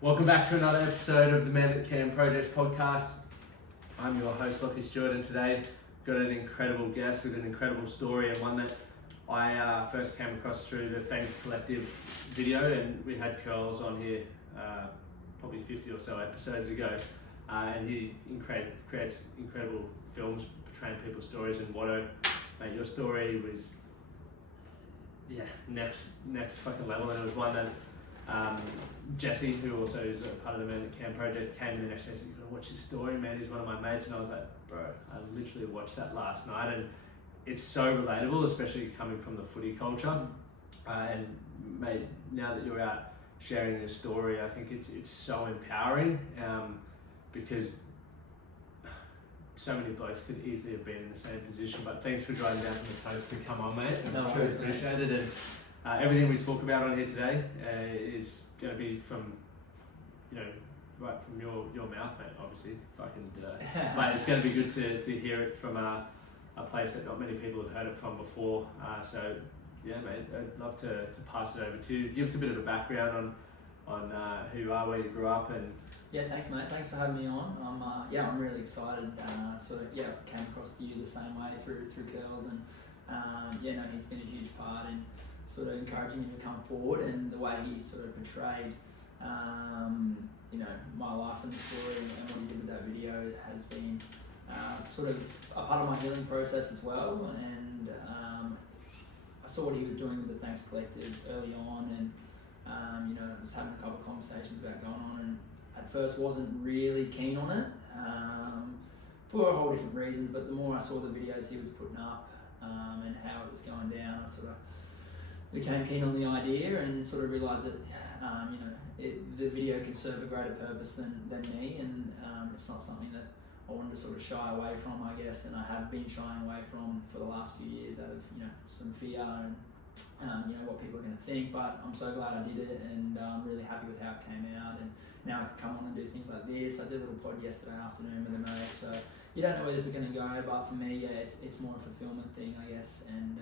Welcome back to another episode of the Men That Can Projects podcast. I'm your host, Lockie Stewart, and today we've got an incredible guest with an incredible story, and one that I first came across through the Thanks Collective video, and we had Curls on here probably 50 or so episodes ago, and he creates incredible films portraying people's stories. And Watto, mate, your story was next fucking level, and it was one that Jesse, who also is a part of the Men That Can project, came in the next day and said, "You gotta watch this story, man. He's one of my mates." And I was like, "Bro, I literally watched that last night," and it's so relatable, especially coming from the footy culture. And mate, now that you're out sharing your story, I think it's so empowering, because so many blokes could easily have been in the same position. But thanks for driving down from the coast to come on, mate. I'm sure it's appreciated. And everything we talk about on here today is going to be from, right from your mouth, mate. Obviously, fucking. But it's going to be good to hear it from a place that not many people have heard it from before. So yeah, mate, I'd love to pass it over to you. Give us a bit of a background on who you are, where you grew up, and. Yeah, thanks, mate. Thanks for having me on. I'm really excited. Came across you the same way through Curls, and he's been a huge part in sort of encouraging me to come forward, and the way he sort of portrayed, my life and the story, and what he did with that video has been sort of a part of my healing process as well. And I saw what he was doing with the Thanks Collective early on, and I was having a couple of conversations about going on, and at first wasn't really keen on it for a whole different reasons. But the more I saw the videos he was putting up and how it was going down, I sort of became keen on the idea, and sort of realised that the video can serve a greater purpose than me, and it's not something that I wanted to sort of shy away from, I guess, and I have been shying away from for the last few years out of some fear and what people are going to think. But I'm so glad I did it, and I'm really happy with how it came out, and now I can come on and do things like this. I did a little pod yesterday afternoon with a mate, so you don't know where this is going to go, but for me, it's more a fulfillment thing, I guess, and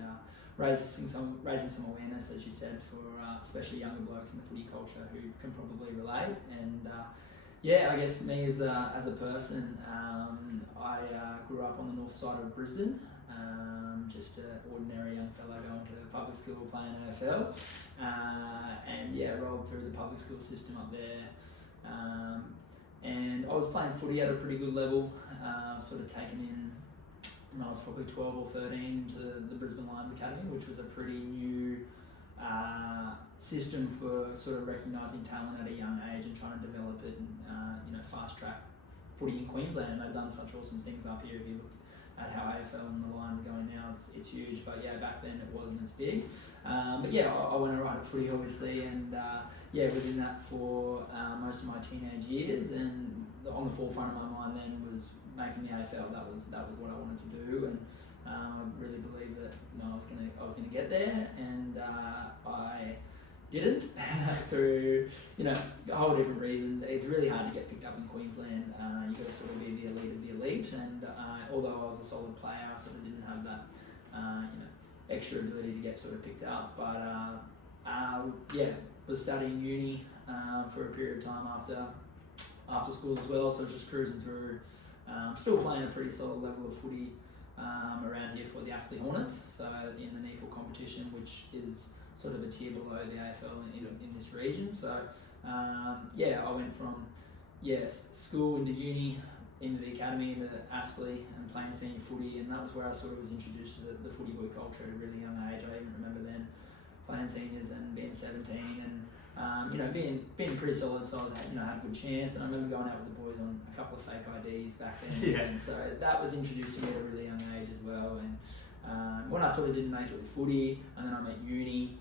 raising some awareness, as you said, for especially younger blokes in the footy culture who can probably relate. And I guess me as a person, I grew up on the north side of Brisbane, just an ordinary young fellow going to the public school playing AFL, rolled through the public school system up there. And I was playing footy at a pretty good level, sort of taken in when I was probably 12 or 13 into the Brisbane Lions Academy, which was a pretty new system for sort of recognising talent at a young age and trying to develop it and fast track footy in Queensland. And they've done such awesome things up here. If you look at how AFL and the Lions are going now, it's huge. But back then it wasn't as big. I went alright at footy, obviously, and was in that for most of my teenage years. And on the forefront of my mind then was making the AFL. That was what I wanted to do, and I really believed that I was gonna get there, and I didn't through a whole different reasons. It's really hard to get picked up in Queensland. You got to sort of be the elite of the elite, and although I was a solid player, I sort of didn't have that extra ability to get sort of picked up. But was studying uni for a period of time after school as well, so I was just cruising through. Still playing a pretty solid level of footy around here for the Astley Hornets, so in the NEFL competition, which is sort of a tier below the AFL in this region. So I went from school into uni, into the academy, into Astley, and playing senior footy, and that was where I sort of was introduced to the footy boy culture at a really young age. I even remember then playing seniors and being 17 and being pretty solid, so I had a good chance. And I remember going out with the boys on a couple of fake IDs back then. And so that was introduced to me at a really young age as well. And when I sort of didn't make it with footy, and then I met uni,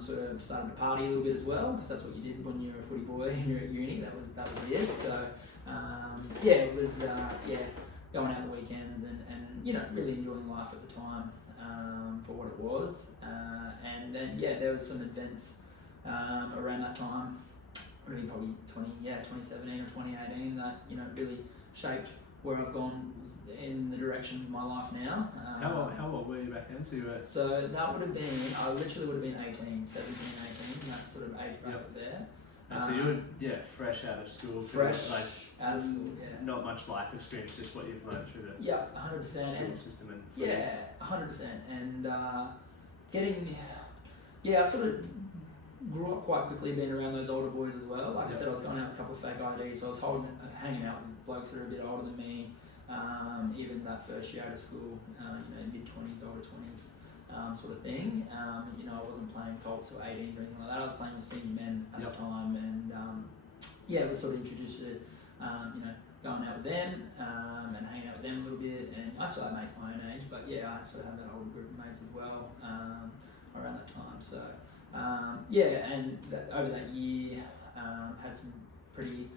sort of started to party a little bit as well, because that's what you did when you're a footy boy and you're at uni. That was it. So it was going out the weekends and really enjoying life at the time for what it was. And then there was some events around that time, really probably 2017 or 2018, that really shaped where I've gone in the direction of my life now. How old were you back then? So that would have been, I literally would have been 17, 18, that sort of age bracket there. And so you were fresh out of school. Fresh like out of school, yeah. Not much life experience, just what you've learned through the 100%. school system and Yeah, 100%. And I sort of grew up quite quickly being around those older boys as well. Like I said, I was going out with a couple of fake IDs, so I was hanging out with blokes that are a bit older than me. Even that first year out of school, mid-20s, older 20s. Sort of thing. I wasn't playing Colts or 18s or anything like that. I was playing with senior men at the time, and I was sort of introduced to, going out with them and hanging out with them a little bit. And I still had mates my own age, but I sort of had that older group of mates as well around that time. So over that year, had some pretty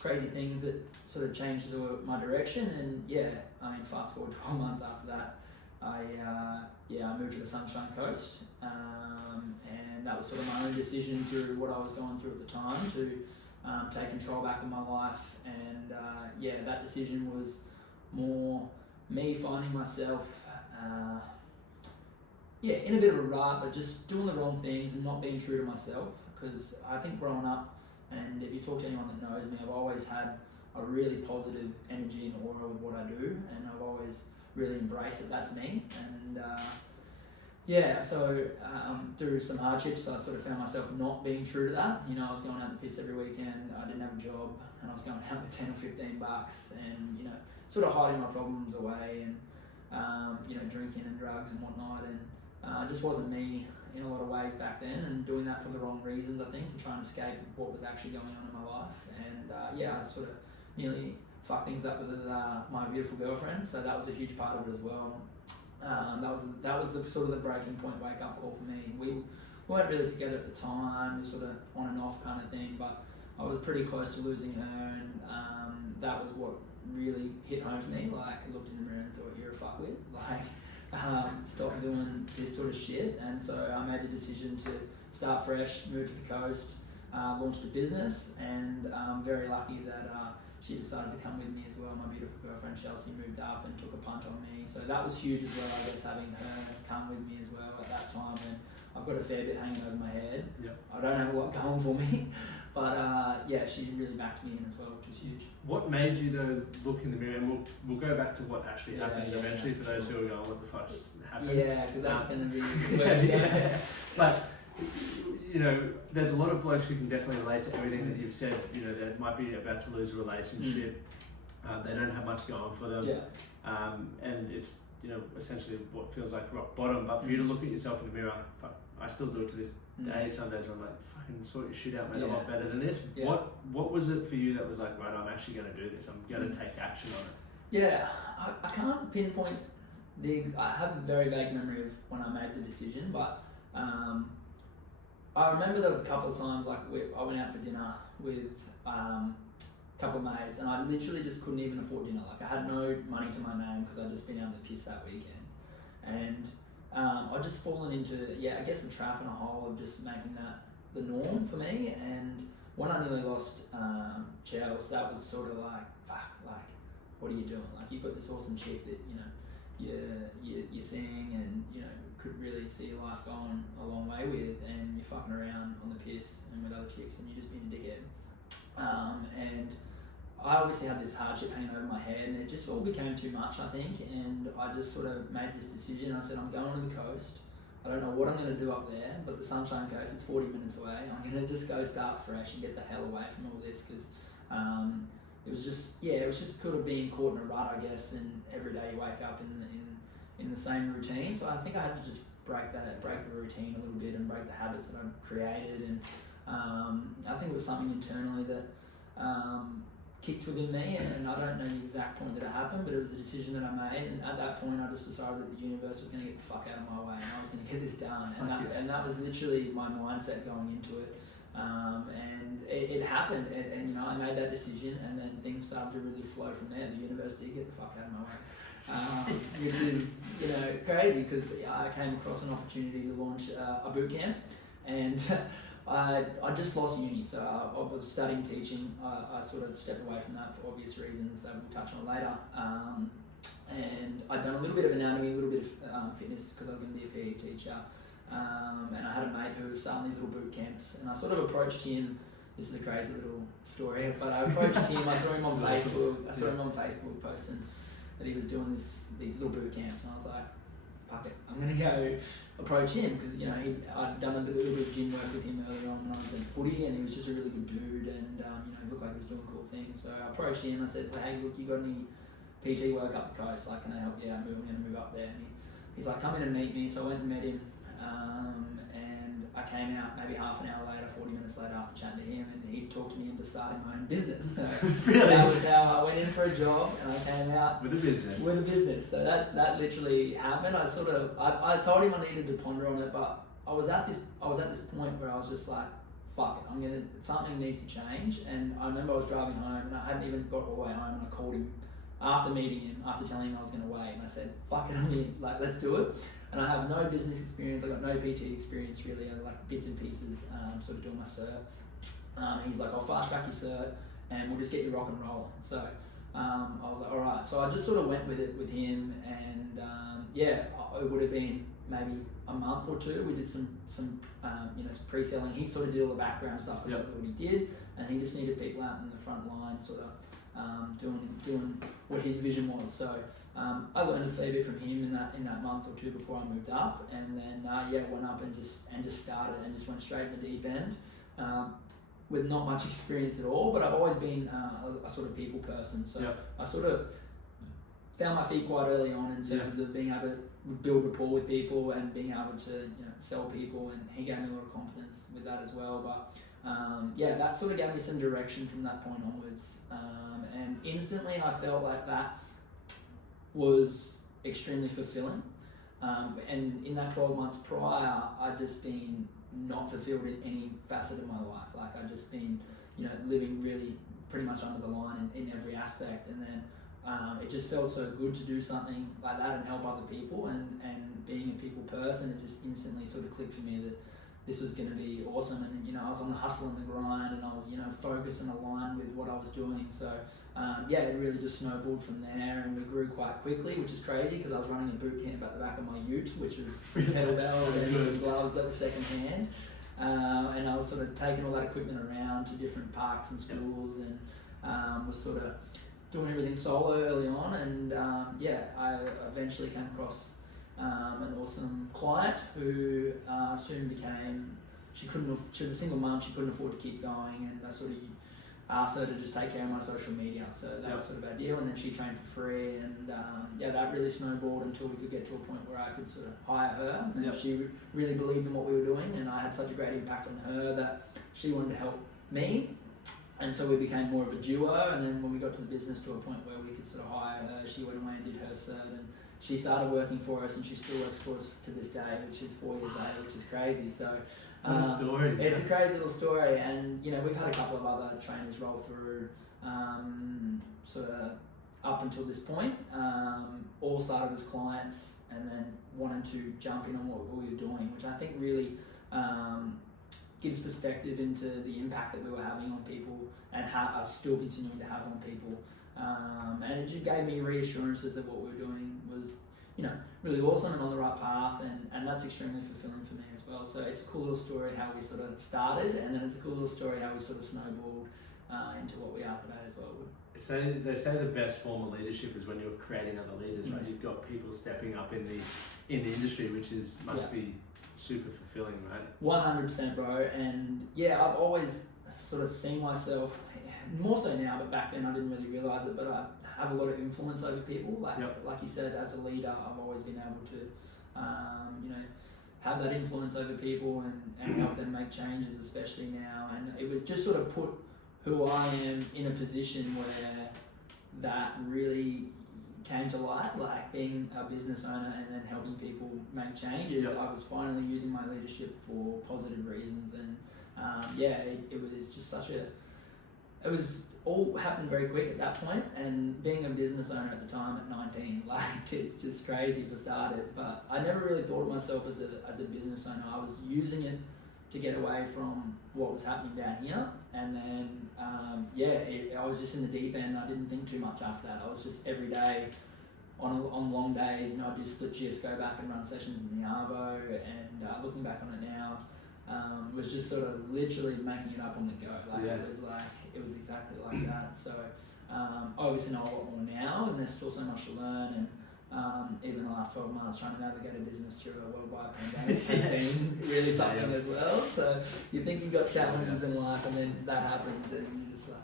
crazy things that sort of changed my direction. And fast forward 12 months after that. I moved to the Sunshine Coast, and that was sort of my own decision through what I was going through at the time to take control back of my life. And that decision was more me finding myself in a bit of a rut, but just doing the wrong things and not being true to myself. Because I think growing up, and if you talk to anyone that knows me, I've always had a really positive energy and aura with what I do, and I've always really embrace it, that's me. And through some hardships, I sort of found myself not being true to that. I was going out to piss every weekend, I didn't have a job, and I was going out with 10 or 15 bucks and, sort of hiding my problems away and, drinking and drugs and whatnot. And it just wasn't me in a lot of ways back then, and doing that for the wrong reasons, I think, to try and escape what was actually going on in my life. And I sort of nearly fuck things up with my beautiful girlfriend, so that was a huge part of it as well. That was the sort of the breaking point, wake up call for me. We weren't really together at the time, we sort of on and off kind of thing, but I was pretty close to losing her, and that was what really hit home for me. Like, I looked in the mirror and thought, you're a fuckwit. Stop doing this sort of shit. And so I made the decision to start fresh, move to the coast, launched a business, and I'm very lucky that she decided to come with me as well. My beautiful girlfriend Chelsea moved up and took a punt on me, so that was huge as well, I guess, having her come with me as well at that time. And I've got a fair bit hanging over my head. I don't have a lot going for me, but she really backed me in as well, which was huge. What made you though look in the mirror, and we'll go back to what actually happened eventually for those who are going, what the fuck just happened? Yeah, because that's going to be But there's a lot of blokes who can definitely relate to everything that you've said. They might be about to lose a relationship. They don't have much going for them. And it's, essentially what feels like rock bottom. But for you to look at yourself in the mirror, I still do it to this day. Some days I'm like, fucking sort your shit out, mate. I'm a lot better than this. What was it for you that was like, right, I'm actually going to do this. I'm going to take action on it. I can't pinpoint I have a very vague memory of when I made the decision, but I remember there was a couple of times, like I went out for dinner with a couple of mates, and I literally just couldn't even afford dinner. Like, I had no money to my name because I'd just been out to piss that weekend. And I'd just fallen into, I guess, a trap and a hole of just making that the norm for me. And when I nearly lost Chels, that was sort of like, fuck, like, what are you doing? Like, you've got this awesome chick that, you're seeing and, could really see your life going a long way with, and you're fucking around on the piss and with other chicks, and you're just being a dickhead. And I obviously had this hardship hanging over my head, and it just all became too much, I think. And I just sort of made this decision. I said, I'm going to the coast. I don't know what I'm going to do up there, but the Sunshine Coast, it's 40 minutes away. I'm going to just go start fresh and get the hell away from all this, because it was just sort of being caught in a rut, I guess. And every day you wake up in the same routine. So I think I had to just break the routine a little bit and break the habits that I've created. And I think it was something internally that kicked within me, and I don't know the exact point that it happened, but it was a decision that I made. And at that point, I just decided that the universe was going to get the fuck out of my way, and I was going to get this done. And that was literally my mindset going into it. And it happened, and I made that decision, and then things started to really flow from there. The universe did get the fuck out of my way. Which is crazy, because I came across an opportunity to launch a boot camp, and I just lost uni, so I was studying teaching. I sort of stepped away from that for obvious reasons that we'll touch on later. And I'd done a little bit of anatomy, a little bit of fitness, because I was going to be a PE teacher. And I had a mate who was starting these little boot camps, and I sort of approached him this is a crazy little story, but I approached him. I saw him on Facebook. I saw him on Facebook posting that he was doing these little boot camps, and I was like, fuck it, I'm gonna go approach him, because you know I'd done a little bit of gym work with him earlier on when I was in footy, and he was just a really good dude, and you know, he looked like he was doing cool things. So I approached him. I said, well, hey, look, you got any PT work up the coast? Like, can I help you out? I'm gonna move up there. And he's like, come in and meet me. So I went and met him, and I came out maybe half an hour later, 40 minutes later, after chatting to him, and he talked me into starting my own business. So Really? that was how I went in for a job, and I came out With a business. with a business. So that literally happened. I told him I needed to ponder on it, but I was at this point where I was just like, fuck it, something needs to change. And I remember I was driving home, and I hadn't even got all the way home, and I called him after meeting him, after telling him I was going to wait, and I said, fuck it, I'm in, like, let's do it. And I have no business experience, I got no PT experience really, I like bits and pieces, sort of doing my cert. He's like, I'll fast track your cert and we'll just get you rock and rolling. So I was like, all right. So I just sort of went with it with him, and it would have been maybe a month or two. We did some pre-selling. He sort of did all the background stuff, because that's what he did, and he just needed people out in the front line, sort of doing what his vision was. So I learned a fair bit from him in that month or two before I moved up, and then went up and just started and just went straight in the deep end. With not much experience at all, but I've always been a sort of people person. So I sort of found my feet quite early on in terms of being able to build rapport with people and being able to sell people, and he gave me a lot of confidence with that as well. But that sort of gave me some direction from that point onwards, and instantly I felt like that was extremely fulfilling. And in that 12 months prior, I'd just been not fulfilled in any facet of my life. Like, I'd just been, living really pretty much under the line in every aspect. And then it just felt so good to do something like that and help other people. And being a people person, it just instantly sort of clicked for me that this was going to be awesome. And, I was on the hustle and the grind, and I was, focused and aligned with what I was doing. So, it really just snowballed from there, and we grew quite quickly, which is crazy, because I was running a boot camp at the back of my ute, which was kettlebell and some gloves that were second hand. And I was sort of taking all that equipment around to different parks and schools, and was sort of doing everything solo early on. And I eventually came across an awesome client who soon became, she was a single mum, she couldn't afford to keep going, and I sort of asked her to just take care of my social media. So that was sort of our deal, and then she trained for free, and that really snowballed until we could get to a point where I could sort of hire her, and she really believed in what we were doing, and I had such a great impact on her that she wanted to help me. And so we became more of a duo, and then when we got to the business to a point where we could sort of hire her, she went away and did her cert, and she started working for us, and she still works for us to this day, which is 4 years later, which is crazy. So what a story. It's a crazy little story, and we've had a couple of other trainers roll through sort of up until this point, all started as clients and then wanted to jump in on what we were doing, which I think really gives perspective into the impact that we were having on people and are still continuing to have on people. And it just gave me reassurances that what we were doing was, really awesome and on the right path, and that's extremely fulfilling for me as well. So it's a cool little story how we sort of started, and then it's a cool little story how we sort of snowballed into what we are today as well. They say the best form of leadership is when you're creating other leaders, right? You've got people stepping up in the industry, which must be super fulfilling, right? 100%, bro. And I've always sort of seen myself, more so now, but back then I didn't really realise it, but I have a lot of influence over people. Like you said, as a leader, I've always been able to, have that influence over people and help them make changes, especially now. And it was just sort of put who I am in a position where that really came to light, like being a business owner and then helping people make changes. I was finally using my leadership for positive reasons, and it was just it was all happened very quick at that point. And being a business owner at the time at 19, like, it's just crazy for starters, but I never really thought of myself as a business owner. I was using it to get away from what was happening down here, and then I was just in the deep end. I didn't think too much after that. I was just every day on long days, I'd do split shifts, go back and run sessions in the Arvo, and looking back on it now, was just sort of literally making it up on the go. Like Yeah. it was exactly like that. So I obviously know a lot more now, and there's still so much to learn. And even the last 12 months trying to navigate a business through a worldwide pandemic has been really something as well. So you think you've got challenges in life, and then that happens, and you're just like.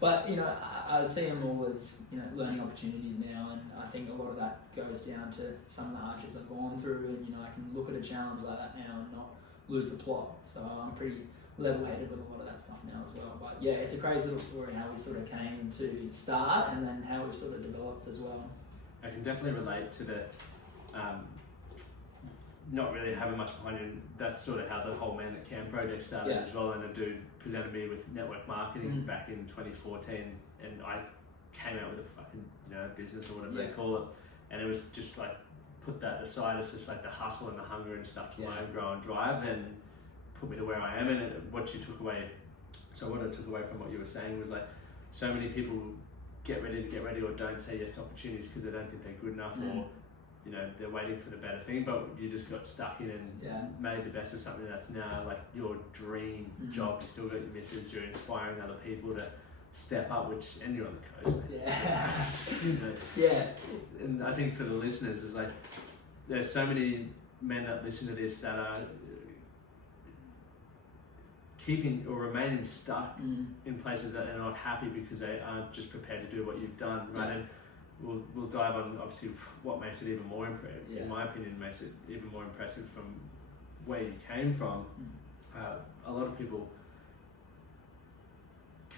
But you know, I see them all as learning opportunities now, and I think a lot of that goes down to some of the hardships I've gone through, and I can look at a challenge like that now and not lose the plot. So I'm pretty level-headed with a lot of that stuff now as well. But yeah, it's a crazy little story how we sort of came to start, and then how we sort of developed as well. I can definitely relate to the not really having much behind you. That's sort of how the whole Man That Can project started as well. And a dude presented me with network marketing back in 2014, and I came out with a fucking business or whatever they call it, and it was just like put that aside as just like the hustle and the hunger and stuff to my own grow and drive, and put me to where I am. And what you took away, so what I took away from what you were saying was like, so many people get ready or don't say yes to opportunities because they don't think they're good enough, or they're waiting for the better thing, but you just got stuck in and made the best of something that's now like your dream job. You still got your missus, you're inspiring other people to step up, and you're on the coast, mate. And I think for the listeners is like, there's so many men that listen to this that are keeping or remaining stuck in places that they're not happy because they aren't just prepared to do what you've done, right? And we'll dive on obviously what makes it even more impressive. In my opinion, makes it even more impressive from where you came from. A lot of people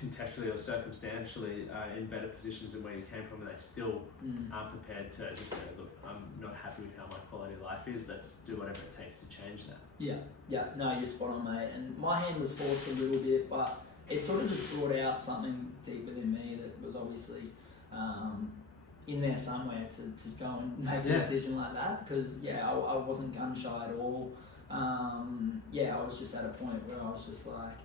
contextually or circumstantially in better positions than where you came from, and they still aren't prepared to just go, look, I'm not happy with how my quality of life is, let's do whatever it takes to change that. No, you're spot on, mate. And my hand was forced a little bit, but it sort of just brought out something deep within me that was obviously in there somewhere to go and make a decision like that, because I wasn't gun shy at all. I was just at a point where I was just like,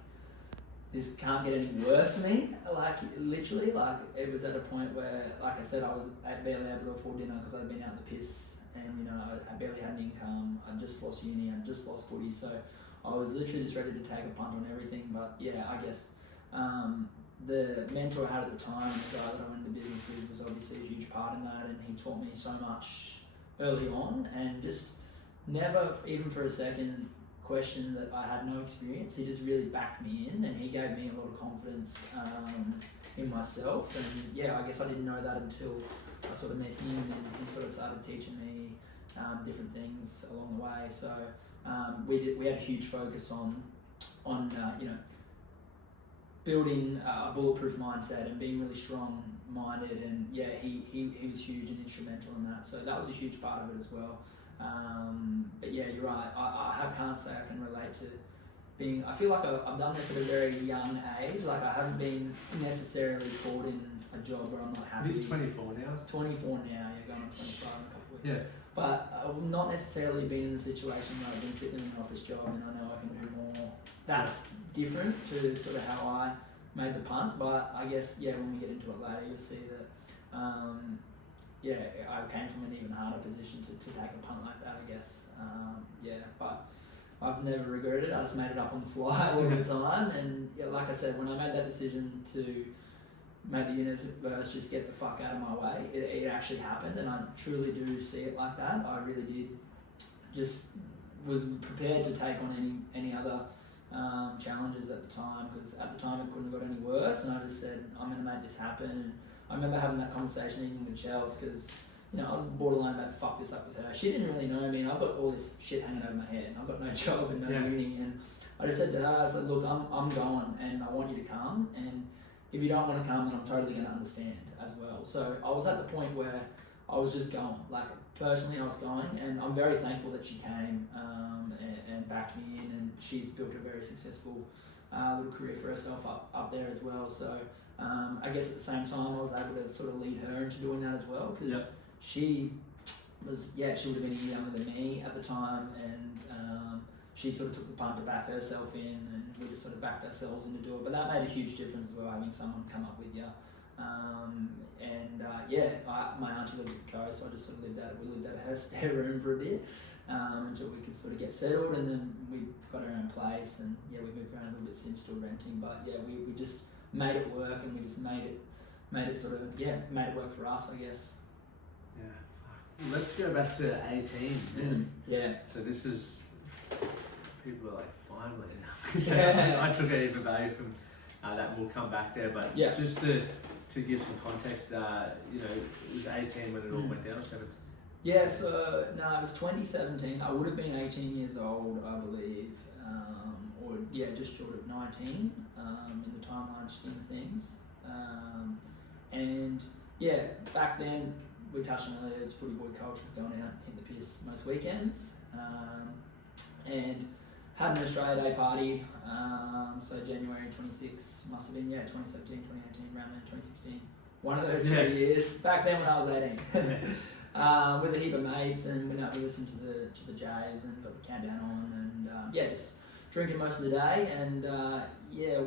this can't get any worse for me. Like literally, like it was at a point where, like I said, I was barely able to afford dinner because I'd been out in the piss, and I barely had an income. I just lost uni, I just lost footy, so I was literally just ready to take a punt on everything. But I guess the mentor I had at the time, the guy that I went into business with, was obviously a huge part in that, and he taught me so much early on, and just never, even for a second, question that I had no experience. He just really backed me in, and he gave me a lot of confidence in myself. And I guess I didn't know that until I sort of met him, and he sort of started teaching me different things along the way. So we had a huge focus on building a bulletproof mindset and being really strong minded, and he was huge and instrumental in that. So that was a huge part of it as well. But you're right. I can't say I can relate to being. I feel like I've done this at a very young age. Like I haven't been necessarily caught in a job where I'm not happy. You're 24 now. 24 now. You're going on 25 in a couple of weeks. Yeah. But I've not necessarily been in the situation where I've been sitting in an office job and I know I can do more. That's different to sort of how I made the punt. But I guess when we get into it later, you'll see that. I came from an even harder position to take a punt like that, I guess. But I've never regretted it. I just made it up on the fly all the time. And like I said, when I made that decision to make the universe just get the fuck out of my way, it actually happened, and I truly do see it like that. I really did. Just was prepared to take on any other challenges at the time, because at the time it couldn't have got any worse, and I just said, I'm going to make this happen. And I remember having that conversation even with Chels, because I was borderline about to fuck this up with her. She didn't really know me, and I've got all this shit hanging over my head, and I've got no job and no uni, and I just said to her, I said, look, I'm going, and I want you to come, and if you don't want to come, then I'm totally going to understand as well. So I was at the point where I was just going, like personally I was going, and I'm very thankful that she came and backed me in, and she's built a very successful little career for herself up there as well. So I guess at the same time I was able to sort of lead her into doing that as well, because she was, she would have been a year younger than me at the time, and she sort of took the punt to back herself in, and we just sort of backed ourselves in to do it. But that made a huge difference as well, having someone come up with you My auntie lived at the coast, so I just sort of we lived out of her spare room for a bit until we could sort of get settled, and then we got our own place, and we moved around a little bit since, still renting, but we just made it work, and we just made it made it work for us, I guess. Yeah. Let's go back to 18. Yeah. So this is, people are like, finally. Yeah. I took a heap of value from that. We'll come back there, but just to give some context, it was 18 when it all went down, or 17? Yeah, so no, it was 2017. I would have been 18 years old, I believe, just short of 19 in the timeline scheme of things. Back then, we touched on earlier, footy boy culture was going out, hitting the piss most weekends, and had an Australia Day party. So January 26, must have been 2017, 2018, around there, 2016. One of those 3 years. Back then when I was 18. With a heap of mates, and went out to listen to the Jays and got the countdown on, and just drinking most of the day, and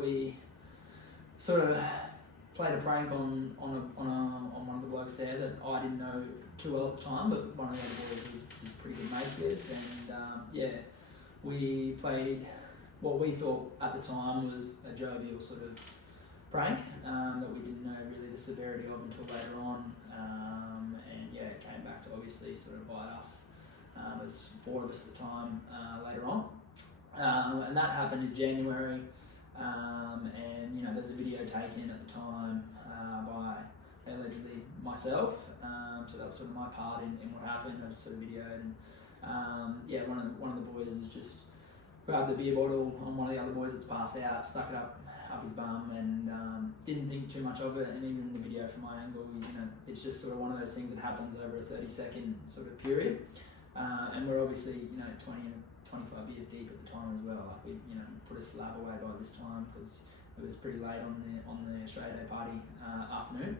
we sort of played a prank on one of the blokes there that I didn't know too well at the time, but one of the other boys was pretty good mates with, and we played what we thought at the time was a jovial sort of prank that we didn't know really the severity of until later on, it came back to obviously sort of bite us. There's 4 of us at the time later on, and that happened in January, there's a video taken at the time by allegedly myself, so that was sort of my part in what happened. I just sort of videoed, and one of the boys has just grabbed the beer bottle on one of the other boys that's passed out, stuck it up his bum, and didn't think too much of it. And even in the video from my angle, it's just sort of one of those things that happens over a 30-second sort of period, and we're obviously 20 and 25 years deep at the time as well. Like we put a slab away by this time because it was pretty late on the Australia Day party afternoon,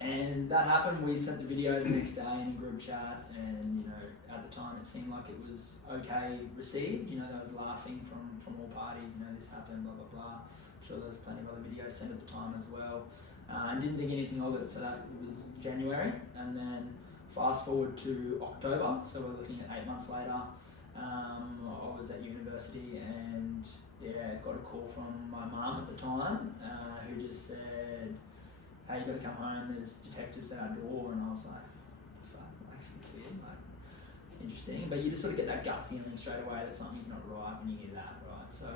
and that happened. We sent the video the next day in a group chat, and at the time it seemed like it was okay received. There was laughing from all parties. This happened, blah blah blah. I'm sure there's plenty of other videos sent at the time as well, and didn't think anything of it. So that was January, and then fast forward to October. So we're looking at 8 months later. I was at university, and got a call from my mum at the time, who just said, "Hey, you got to come home. There's detectives at our door." And I was like, "Fuck, it's weird, interesting." But you just sort of get that gut feeling straight away that something's not right when you hear that, right? So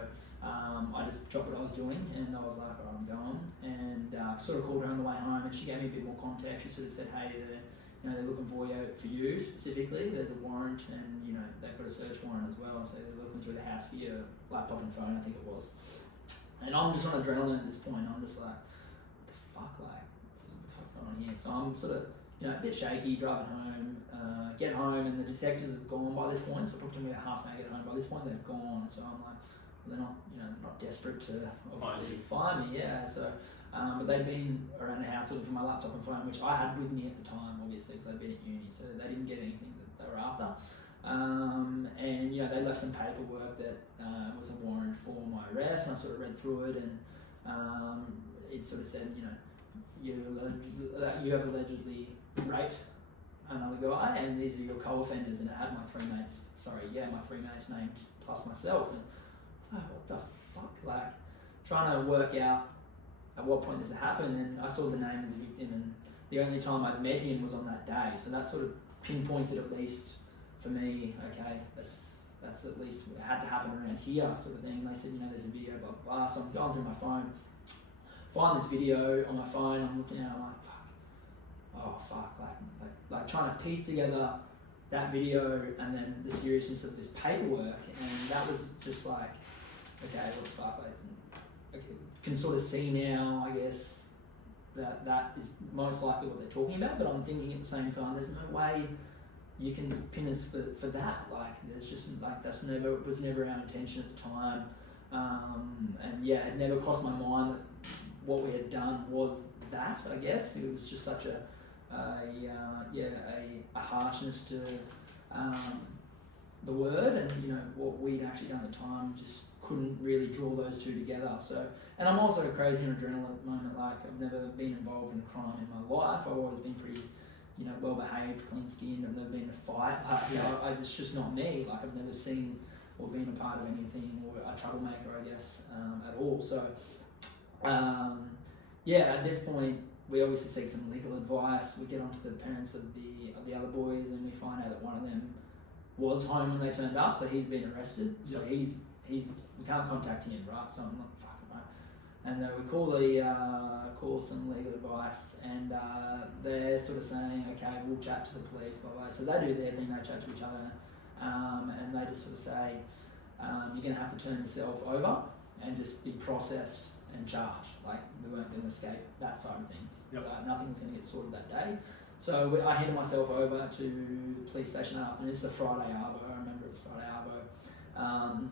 I just dropped what I was doing, and I was like, "I'm going." And sort of called her on the way home, and she gave me a bit more context. She sort of said, "Hey, they're looking for you specifically. There's a warrant, and they've got a search warrant as well. So they're looking through the house for your laptop and phone, I think it was." And I'm just on adrenaline at this point. I'm just like, "What the fuck? Like, what the fuck's going on here?" So I'm sort of a bit shaky driving home. Get home, and the detectives have gone by this point. So it took me about half an hour to get home. By this point, they've gone. So I'm like, well, they're not not desperate to obviously find me. Yeah. So. But they'd been around the house looking for my laptop and phone, which I had with me at the time, obviously, because I'd been at uni, so they didn't get anything that they were after. And they left some paperwork that was a warrant for my arrest, and I sort of read through it, and it sort of said, you have allegedly raped another guy, and these are your co-offenders, and it had my three mates' names plus myself, and I was like, what the fuck, like, trying to work out at what point this had happened, and I saw the name of the victim, and the only time I'd met him was on that day, so that sort of pinpointed at least for me, okay, that's at least, it had to happen around here, sort of thing. And they said, there's a video, blah, blah, blah. So I'm going through my phone, find this video on my phone, I'm looking at it, I'm like, fuck, like trying to piece together that video and then the seriousness of this paperwork, and that was just like, okay, what the fuck, like, can sort of see now, I guess, that is most likely what they're talking about, but I'm thinking at the same time, there's no way you can pin us for that. Like, there's just, like, was never our intention at the time. And yeah, it had never crossed my mind that what we had done was that, I guess. It was just such a harshness to the word, and what we'd actually done at the time just couldn't really draw those two together. So, and I'm also crazy on adrenaline at the moment. Like, I've never been involved in crime in my life. I've always been pretty, well behaved, clean skinned. I've never been in a fight. It's just not me. Like, I've never seen or been a part of anything or a troublemaker, I guess, at all. So, at this point, we obviously seek some legal advice. We get onto the parents of the other boys, and we find out that one of them was home when they turned up, so he's been arrested. So he's we can't contact him, right? So I'm like, fuck it, right? And we call some legal advice, and they're sort of saying, okay, we'll chat to the police, blah blah. So they do their thing, they chat to each other, and they just sort of say, you're gonna have to turn yourself over and just be processed and charged. Like, we weren't going to escape that side of things. Nothing was going to get sorted that day. So I handed myself over to the police station that afternoon. It's a Friday arvo. I remember it's a Friday arvo.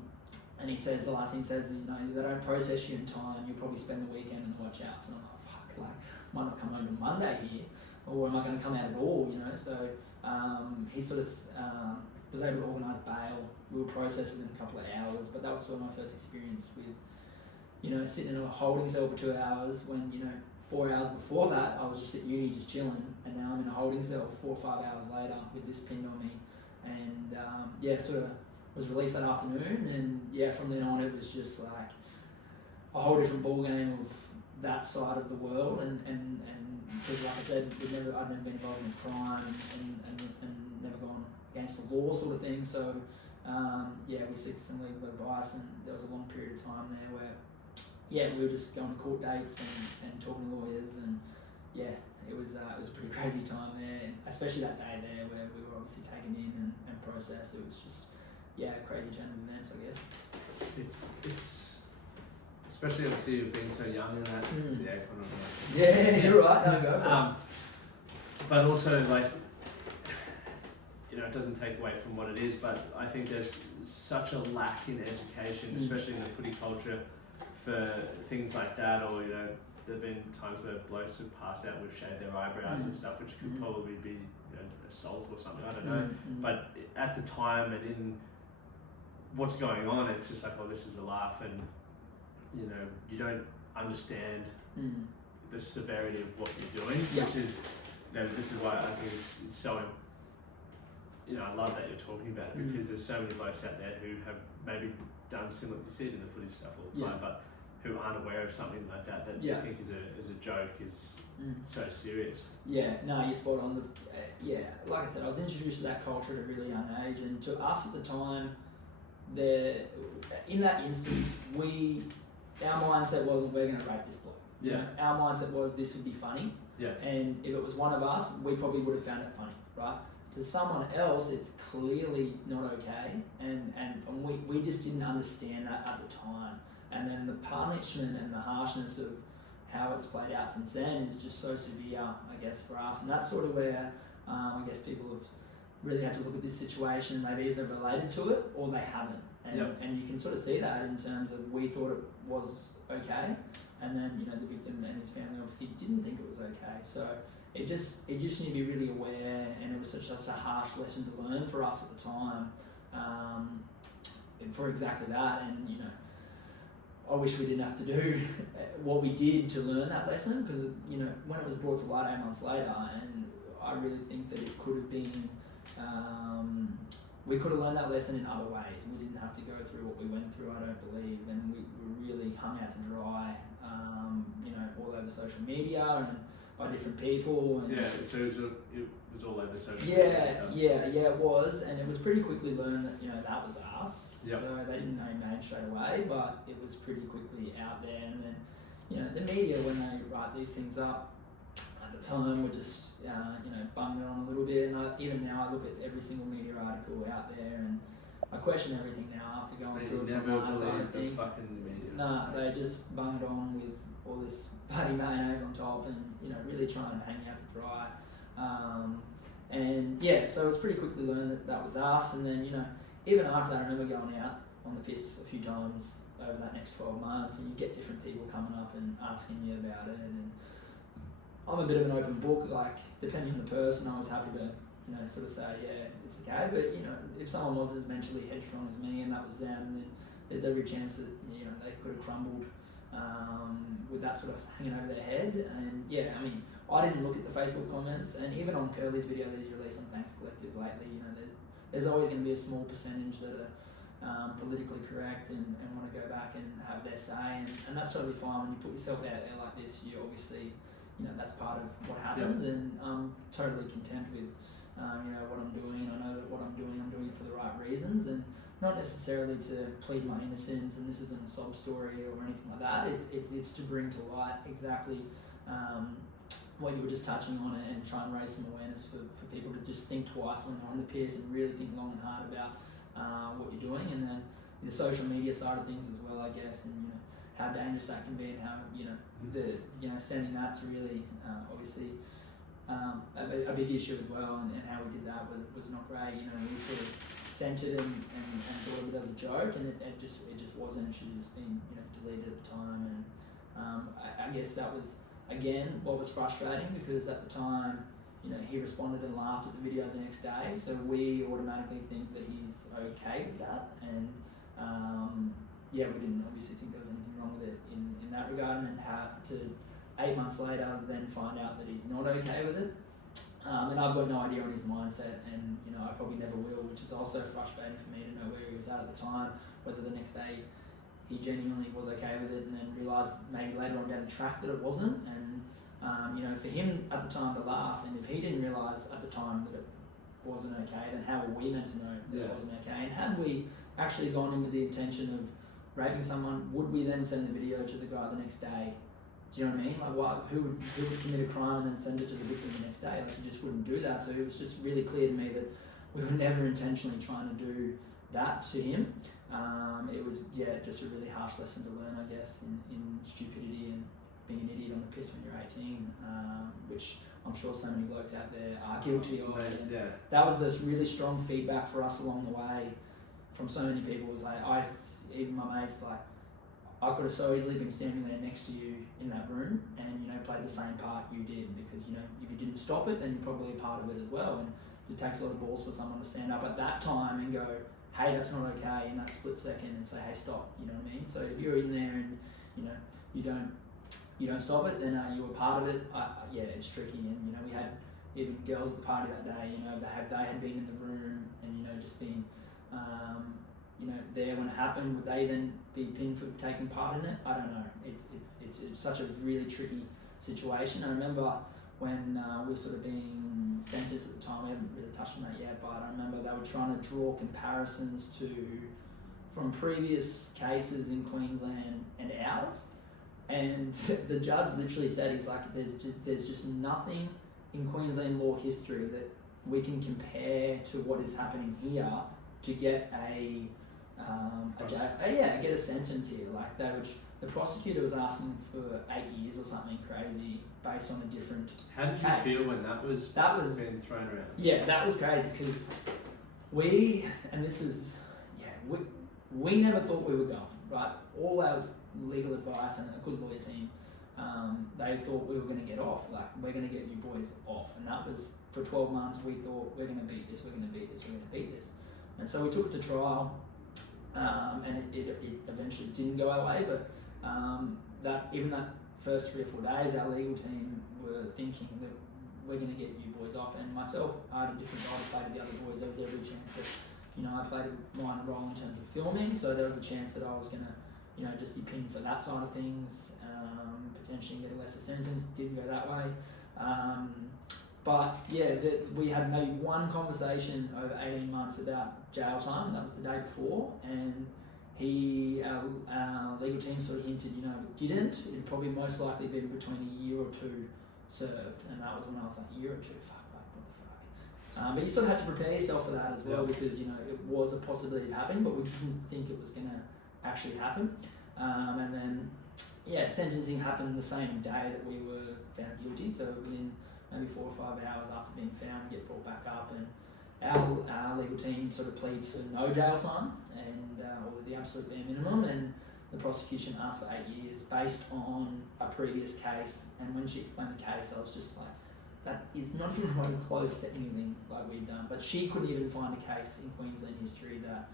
And he says, the last thing he says is, they don't process you in time. You'll probably spend the weekend in the watch outs. And I'm like, fuck, like, I might not come home till Monday here, or am I going to come out at all? So he sort of was able to organise bail. We were processed within a couple of hours, but that was sort of my first experience with, sitting in a holding cell for 2 hours when, 4 hours before that, I was just at uni just chilling, and now I'm in a holding cell 4 or 5 hours later with this pinned on me. And sort of was released that afternoon, and from then on it was just like a whole different ball game of that side of the world, and because like I said, I'd never been involved in crime and never gone against the law sort of thing. So we seek some legal advice, and there was a long period of time there where we were just going to court dates and talking to lawyers, and it was a pretty crazy time there, and especially that day there where we were obviously taken in and processed. It was just a crazy turn of events, I guess. It's especially obviously you've been so young in that. You're right. No, go for it. But also, like, it doesn't take away from what it is, but I think there's such a lack in education, especially in the footy culture, for things like that. Or there have been times where blokes have passed out with shaved their eyebrows and stuff, which could probably be assault or something, I don't know. But at the time and in what's going on, it's just like, oh, this is a laugh, and you don't understand the severity of what you're doing, which is, this is why I think it's so. I love that you're talking about it, because there's so many blokes out there who have maybe done similar. You see it in the footy stuff all the time, but who aren't aware of something like that you think is a joke is so serious. No, you're spot on. Like I said, I was introduced to that culture at a really young age, and to us at the time, in that instance, our mindset wasn't, we're going to rape this bloke. Our mindset was, this would be funny. And if it was one of us, we probably would have found it funny, right? To someone else, it's clearly not okay, and we just didn't understand that at the time. And then the punishment and the harshness of how it's played out since then is just so severe, I guess, for us. And that's sort of where I guess people have really had to look at this situation. They've either related to it or they haven't. And you can sort of see that in terms of, we thought it was okay, and then the victim and his family obviously didn't think it was okay. So it just need to be really aware, and it was such a harsh lesson to learn for us at the time, for exactly that. And I wish we didn't have to do what we did to learn that lesson, because when it was brought to light 8 months later, and I really think that it could have been, we could have learned that lesson in other ways. We didn't have to go through what we went through, I don't believe, and we really hung out to dry, all over social media and by different people. And so it was all over social media. It was, and it was pretty quickly learned that that was us. So they didn't name names straight away, but it was pretty quickly out there. And then the media, when they write these things up, at the time, were just bunging it on a little bit. And even now, I look at every single media article out there, and I question everything now after going through it from my side of things. No, they just bung it on with all this bloody mayonnaise on top, and really try and hang out to dry. So it was pretty quickly learned that that was us. And then even after that, I remember going out on the piss a few times over that next 12 months, and you get different people coming up and asking me about it. And I'm a bit of an open book, like, depending on the person, I was happy to sort of say, it's okay. But if someone wasn't as mentally headstrong as me and that was them, then there's every chance that they could have crumbled with that sort of hanging over their head. And yeah, I mean, I didn't look at the Facebook comments, and even on Curly's video that he's released on Thanks Collective lately, there's always going to be a small percentage that are politically correct and want to go back and have their say, and that's totally fine. When you put yourself out there like this, you obviously, that's part of what happens, and I'm totally content with what I'm doing. I know that what I'm doing it for the right reasons, and not necessarily to plead my innocence, and this isn't a sob story or anything like that. It's to bring to light exactly what you were just touching on, and try and raise some awareness for people to just think twice when they're on the piss and really think long and hard about what you're doing. And then the social media side of things as well, I guess, and how dangerous that can be, and how sending that to really obviously a big issue as well, and how we did that was not great. We sort of sent it and thought of it as a joke, and it just wasn't. It should have just been deleted at the time. And I guess that was again what was frustrating, because at the time he responded and laughed at the video the next day, so we automatically think that he's okay with that. And we didn't obviously think there was anything wrong with it in that regard, and then have to 8 months later then find out that he's not okay with it. And I've got no idea on his mindset, and I probably never will, which is also frustrating for me to know where he was at the time, whether the next day he genuinely was okay with it, and then realised maybe later on down the track that it wasn't. And for him at the time to laugh, and if he didn't realise at the time that it wasn't okay, then how were we meant to know that it wasn't okay? And had we actually gone in with the intention of raping someone, would we then send the video to the guy the next day? Do you know what I mean? Like, who would commit a crime and then send it to the victim the next day? Like, you just wouldn't do that. So it was just really clear to me that we were never intentionally trying to do that to him. It was just a really harsh lesson to learn, I guess, in stupidity and being an idiot on the piss when you're 18, which I'm sure so many blokes out there are guilty of. And that was this really strong feedback for us along the way from so many people. It was like, even my mates, like, I could have so easily been standing there next to you in that room and played the same part you did, because if you didn't stop it, then you're probably a part of it as well. And it takes a lot of balls for someone to stand up at that time and go, hey, that's not okay, in that split second, and say, hey, stop. You know what I mean? So if you're in there and you don't stop it, then you're a part of it. It's tricky. And we had even girls at the party that day. They had been in the room and just been there when it happened. Would they then be pinned for taking part in it? I don't know. It's such a really tricky situation. I remember when we were sort of being sentenced at the time, we haven't really touched on that yet, but I remember they were trying to draw comparisons from previous cases in Queensland and ours. And the judge literally said, he's like, there's just nothing in Queensland law history that we can compare to what is happening here to get get a sentence here. Like the prosecutor was asking for 8 years or something crazy based on a different How did case. You feel when that was being thrown around? Yeah, that was crazy, because we never thought we were going, right? All our legal advice and a good lawyer team, they thought we were going to get off, like, we're going to get you boys off. And that was, for 12 months, we thought, we're going to beat this, we're going to beat this, we're going to beat this. And so we took it to trial, and it eventually didn't go our way, but that first 3 or 4 days, our legal team were thinking that we're going to get you boys off. And myself, I had a different role to play with the other boys. There was every chance that, I played a minor role in terms of filming, so there was a chance that I was going to, just be pinned for that side of things, potentially get a lesser sentence. Didn't go that way. But yeah, we had maybe one conversation over 18 months about jail time, and that was the day before. And our legal team sort of hinted, it'd probably most likely be between a year or 2 served. And that was when I was like, a year or 2, fuck, like, what the fuck? But you sort of had to prepare yourself for that as well, because, it was a possibility of happening, but we didn't think it was going to actually happen. And then, sentencing happened the same day that we were found guilty. So within maybe 4 or 5 hours after being found, we get brought back up, and our legal team sort of pleads for no jail time or the absolute bare minimum, and the prosecution asked for 8 years based on a previous case. And when she explained the case, I was just like, that is not even remotely close to anything like we've done. But she couldn't even find a case in Queensland history that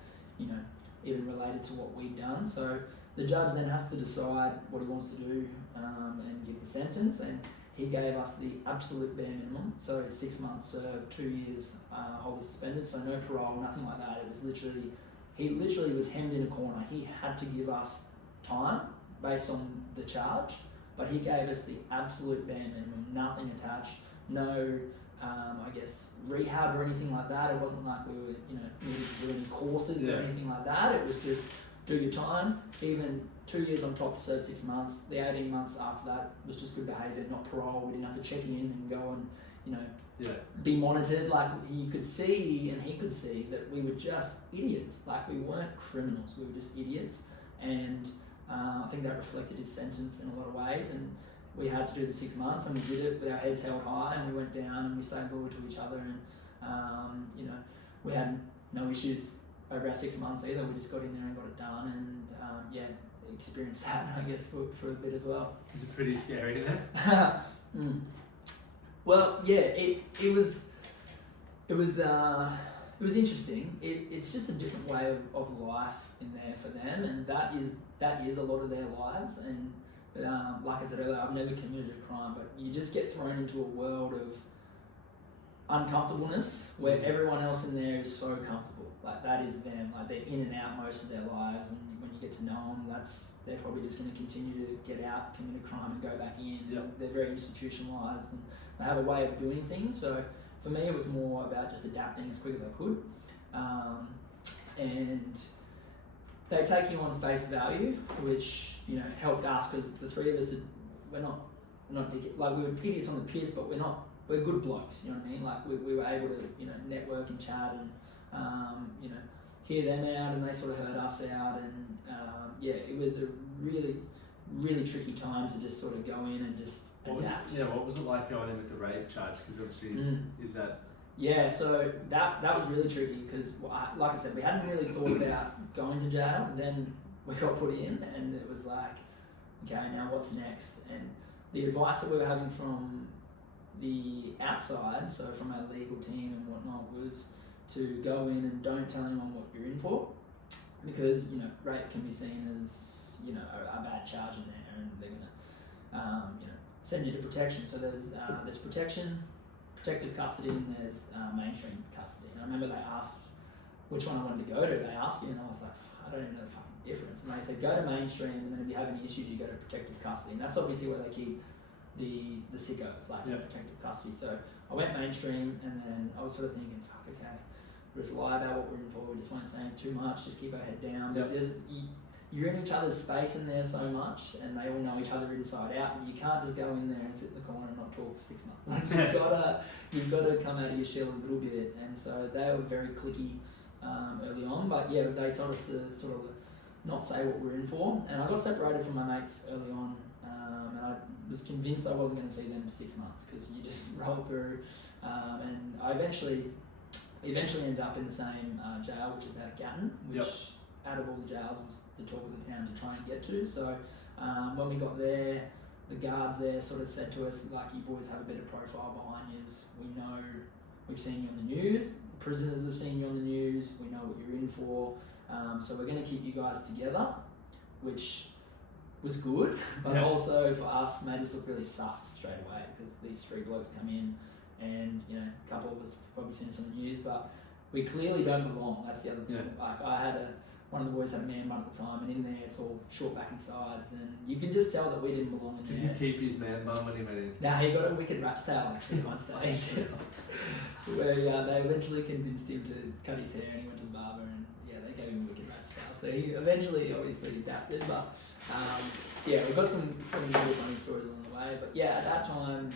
even related to what we'd done. So the judge then has to decide what he wants to do and give the sentence, and he gave us the absolute bare minimum. So 6 months served, 2 years wholly suspended, so no parole, nothing like that. It was literally, he literally was hemmed in a corner. He had to give us time based on the charge, but he gave us the absolute bare minimum, nothing attached, no I guess rehab or anything like that. It wasn't like we were, needed to do any courses or anything like that. It was just do your time. Even 2 years on top to serve 6 months. The 18 months after that was just good behaviour, not parole. We didn't have to check in and go and be monitored. Like you could see, and he could see that we were just idiots. Like we weren't criminals. We were just idiots, and I think that reflected his sentence in a lot of ways. And we had to do the 6 months, and we did it with our heads held high, and we went down and we stayed loyal to each other, and we had no issues over our 6 months either. We just got in there and got it done, and experienced that, I guess, for a bit as well. Is it pretty scary then? Well, yeah, it was interesting. It's just a different way of life in there for them, and that is a lot of their lives. And like I said earlier, I've never committed a crime, but you just get thrown into a world of uncomfortableness where everyone else in there is so comfortable. Like that is them. Like they're in and out most of their lives. When you get to know them, they're probably just going to continue to get out, commit a crime, and go back in. Yep. They're very institutionalized, and they have a way of doing things. So for me, it was more about just adapting as quick as I could, and they take you on face value, which helped us because the three of us we're not like we were idiots on the piss, but we're good blokes. You know what I mean? Like we were able to network and chat and hear them out, and they sort of heard us out, and it was a really, really tricky time to just sort of go in and just adapt. What was it like going in with the rape charge? Because obviously, is that... Yeah, so that was really tricky because, like I said, we hadn't really thought about going to jail. Then we got put in, and it was like, okay, now what's next? And the advice that we were having from the outside, so from our legal team and whatnot, was to go in and don't tell anyone what you're in for, because rape can be seen as a bad charge in there, and they're gonna send you to protection. So there's protective custody, and there's mainstream custody. And I remember they asked which one I wanted to go to. They asked you, and I was like, I don't even know the fucking difference. And they said go to mainstream, and then if you have any issues, you go to protective custody. And that's obviously where they keep the sickos, like in protective custody. So I went mainstream, and then I was sort of thinking, fuck, okay, we'll just lie about what we're in for. We just weren't saying too much. Just keep our head down. But you're in each other's space in there so much, and they all know each other inside out, and you can't just go in there and sit in the corner and not talk for 6 months. Like you've got to come out of your shell a little bit, and so they were very cliquey early on, but yeah, they told us to sort of not say what we're in for, and I got separated from my mates early on, and I was convinced I wasn't going to see them for 6 months because you just roll through, and I eventually ended up in the same jail, which is out of Gatton, which out of all the jails was the talk of the town to try and get to. So when we got there, the guards there sort of said to us, like, you boys have a better profile behind you. We know, we've seen you on the news, the prisoners have seen you on the news, we know what you're in for, so we're going to keep you guys together, which was good, but also for us made us look really sus straight away, because these three blokes come in, and a couple of us probably seen us on the news, but we clearly don't belong. That's the other thing. Like I had one of the boys had a man bun at the time, and in there it's all short back and sides, and you can just tell that we didn't belong in there. Did he keep his man bun when he went in? Nah, he got a wicked rat's tail actually at one stage, where they eventually convinced him to cut his hair, and he went to the barber, and they gave him a wicked rat's tail. So he eventually obviously adapted, but we've got some really funny stories along the way. But at that time,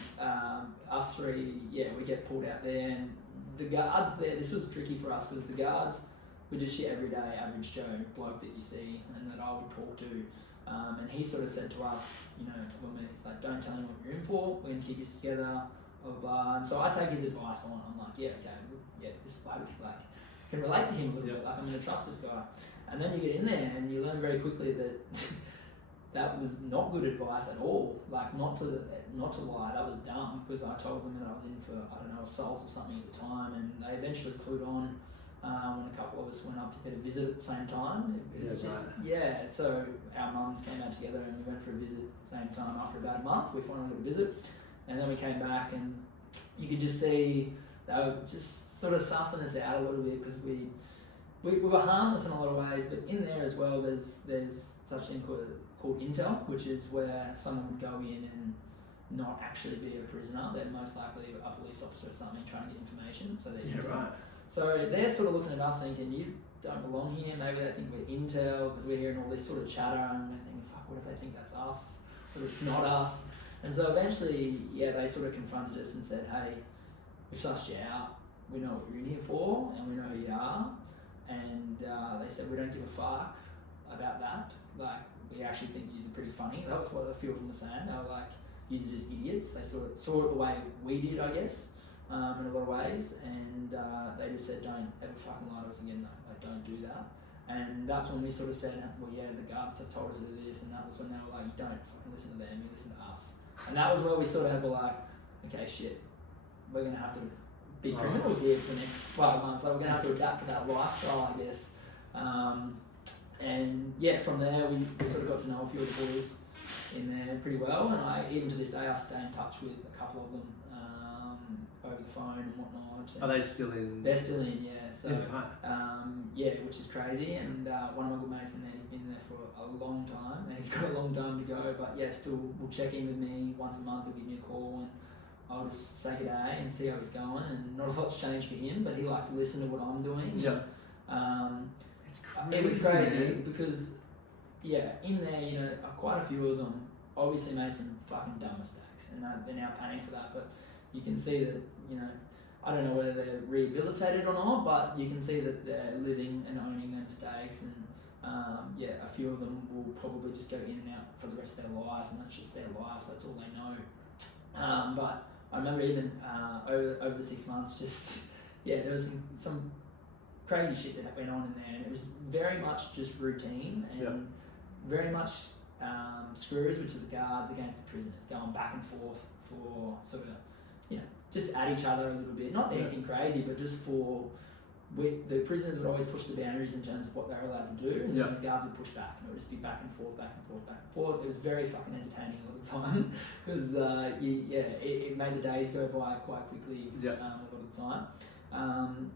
us three, we get pulled out there, and the guards there, this was tricky for us because the guards were just your everyday average Joe bloke that you see and that I would talk to, and he sort of said to us, he's like, don't tell anyone what you're in for, we're going to keep you together, blah, blah, blah. And so I take his advice on. I'm like, this bloke, like, can relate to him a little bit, like I'm going to trust this guy. And then you get in there and you learn very quickly that that was not good advice at all. Like not to lie, that was dumb, because I told them that I was in for, I don't know, assault or something at the time, and they eventually clued on. when a couple of us went up to get a visit at the same time. It was so our mums came out together and we went for a visit at the same time. After about a month, we finally got a visit, and then we came back and you could just see they were just sort of sussing us out a little bit because we were harmless in a lot of ways, but in there as well there's such thing called intel, which is where someone would go in and not actually be a prisoner. They're most likely a police officer or something trying to get information. So they're sort of looking at us thinking, you don't belong here. Maybe they think we're intel because we're hearing all this sort of chatter, and we're thinking, fuck, what if they think that's us? What if it's not us? And so eventually, they sort of confronted us and said, hey, we've sussed you out. We know what you're in here for, and we know who you are. And they said, we don't give a fuck about that. Like, we actually think you're pretty funny. That was what the field was saying. They were like, you're just idiots. They saw it the way we did, I guess, in a lot of ways. And they just said, don't ever fucking lie to us again, though. Like, don't do that. And that's when we sort of said, well, the guards have told us to do this. And that was when they were like, you don't fucking listen to them, you listen to us. And that was where we sort of were like, okay, shit, we're going to have to be criminals here for the next 5 months. Like, we're going to have to adapt to that lifestyle, I guess. And from there we sort of got to know a few of the boys in there pretty well, and even to this day I stay in touch with a couple of them over the phone and whatnot. Are they still in? They're still in, yeah. So which is crazy. And one of my good mates in there, he's been there for a long time, and he's got a long time to go. But still will check in with me once a month. He'll give me a call, and I'll just say good day and see how he's going. And not a lot's changed for him, but he likes to listen to what I'm doing. It was crazy because, in there, quite a few of them obviously made some fucking dumb mistakes, and they're now paying for that. But you can see that, I don't know whether they're rehabilitated or not, but you can see that they're living and owning their mistakes. And a few of them will probably just go in and out for the rest of their lives, and that's just their lives. That's all they know. But I remember even over the 6 months, there was some crazy shit that went on in there, and it was very much just routine and very much screws, which are the guards, against the prisoners, going back and forth for sort of, just at each other a little bit. Not anything crazy, but just the prisoners would always push the boundaries in terms of what they were allowed to do, and then the guards would push back, and it would just be back and forth, back and forth, back and forth. It was very fucking entertaining a lot of the time because it made the days go by quite quickly a lot of the time.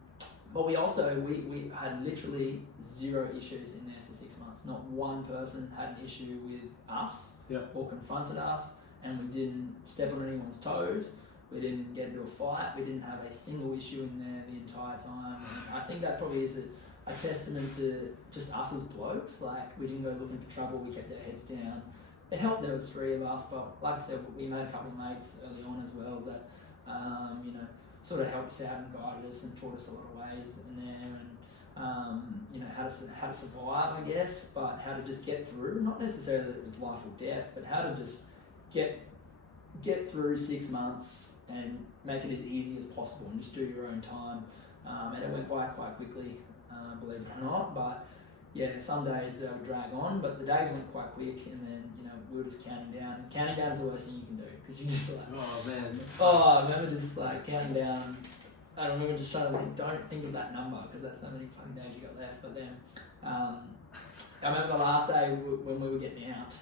But we had literally 0 issues in there for 6 months. Not one person had an issue with us or confronted us, and we didn't step on anyone's toes. We didn't get into a fight. We didn't have a single issue in there the entire time. And I think that probably is a testament to just us as blokes. Like, we didn't go looking for trouble. We kept our heads down. It helped there was 3 of us, but like I said, we made a couple of mates early on as well that, sort of helped us out and guided us and taught us a lot of ways in there, and how to survive, I guess, but how to just get through. Not necessarily that it was life or death, but how to just get through 6 months and make it as easy as possible and just do your own time. And it went by quite quickly, believe it or not. But some days they would drag on, but the days went quite quick, and then we were just counting down. And counting down is the worst thing you can do because you just like, I remember just like counting down. I remember just trying to don't think of that number because that's so many fucking days you got left. But then I remember the last day when we were getting out.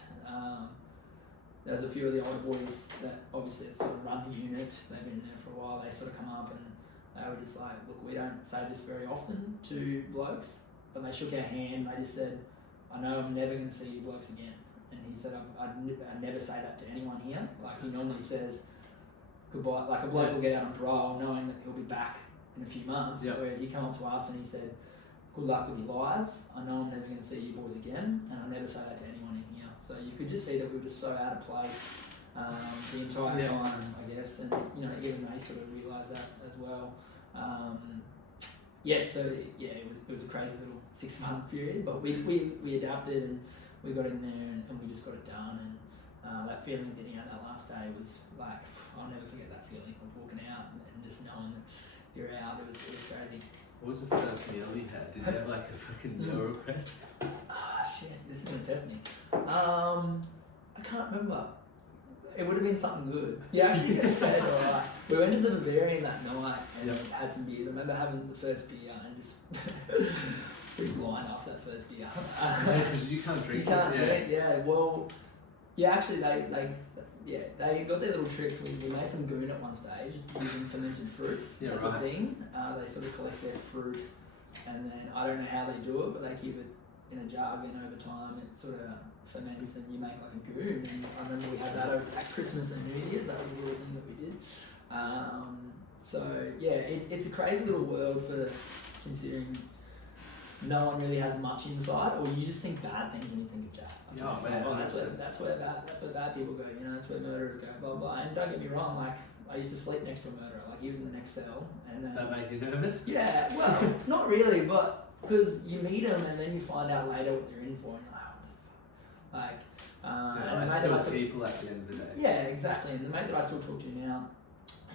There was a few of the older boys that obviously sort of run the unit. They've been in there for a while. They sort of come up and they were just like, look, we don't say this very often to blokes, but they shook our hand. They just said, I know I'm never going to see you blokes again. And he said, I'd never say that to anyone here. Like, he normally says goodbye. Like, a bloke will get out on parole knowing that he'll be back in a few months. Whereas he came up to us and he said, good luck with your lives. I know I'm never going to see you boys again, and I'll never say that to anyone in here. So you could just see that we were just so out of place the entire time, I guess, and even they sort of realised that as well. It was a crazy little 6 month period, but we adapted and we got in there and we just got it done. And that feeling of getting out that last day was like, I'll never forget that feeling of walking out and just knowing that you're out. It was crazy. What was the first meal you had? Did you have like a fucking meal request? Shit, this is gonna test me. I can't remember. it would have been something good. You actually get fed alright. We went to the Bavarian that night and had some beers. I remember having the first beer and just pretty blind after that first beer. Yeah, because you can't drink. You can't drink, yeah. Well, yeah, actually they got their little tricks. We made some goon at one stage using fermented fruits. Yeah, That's right. a thing. They sort of collect their fruit and then I don't know how they do it, but they keep it in a jug and over time it sort of ferments and you make like a goon. And I remember we had that over at Christmas and New Year's. That was a little thing that we did. So yeah, it's a crazy little world for considering no one really has much insight, or you just think bad things when you think of Jack. That's where bad people go. You know, that's where murderers go. Blah blah. And don't get me wrong, like I used to sleep next to a murderer. Like he was in the next cell. And does that make you nervous? Yeah, well, not really, but because you meet them and then you find out later what they're in for, and you're like, what the fuck? And still people at the end of the day. Yeah, exactly. And the mate that I still talk to now,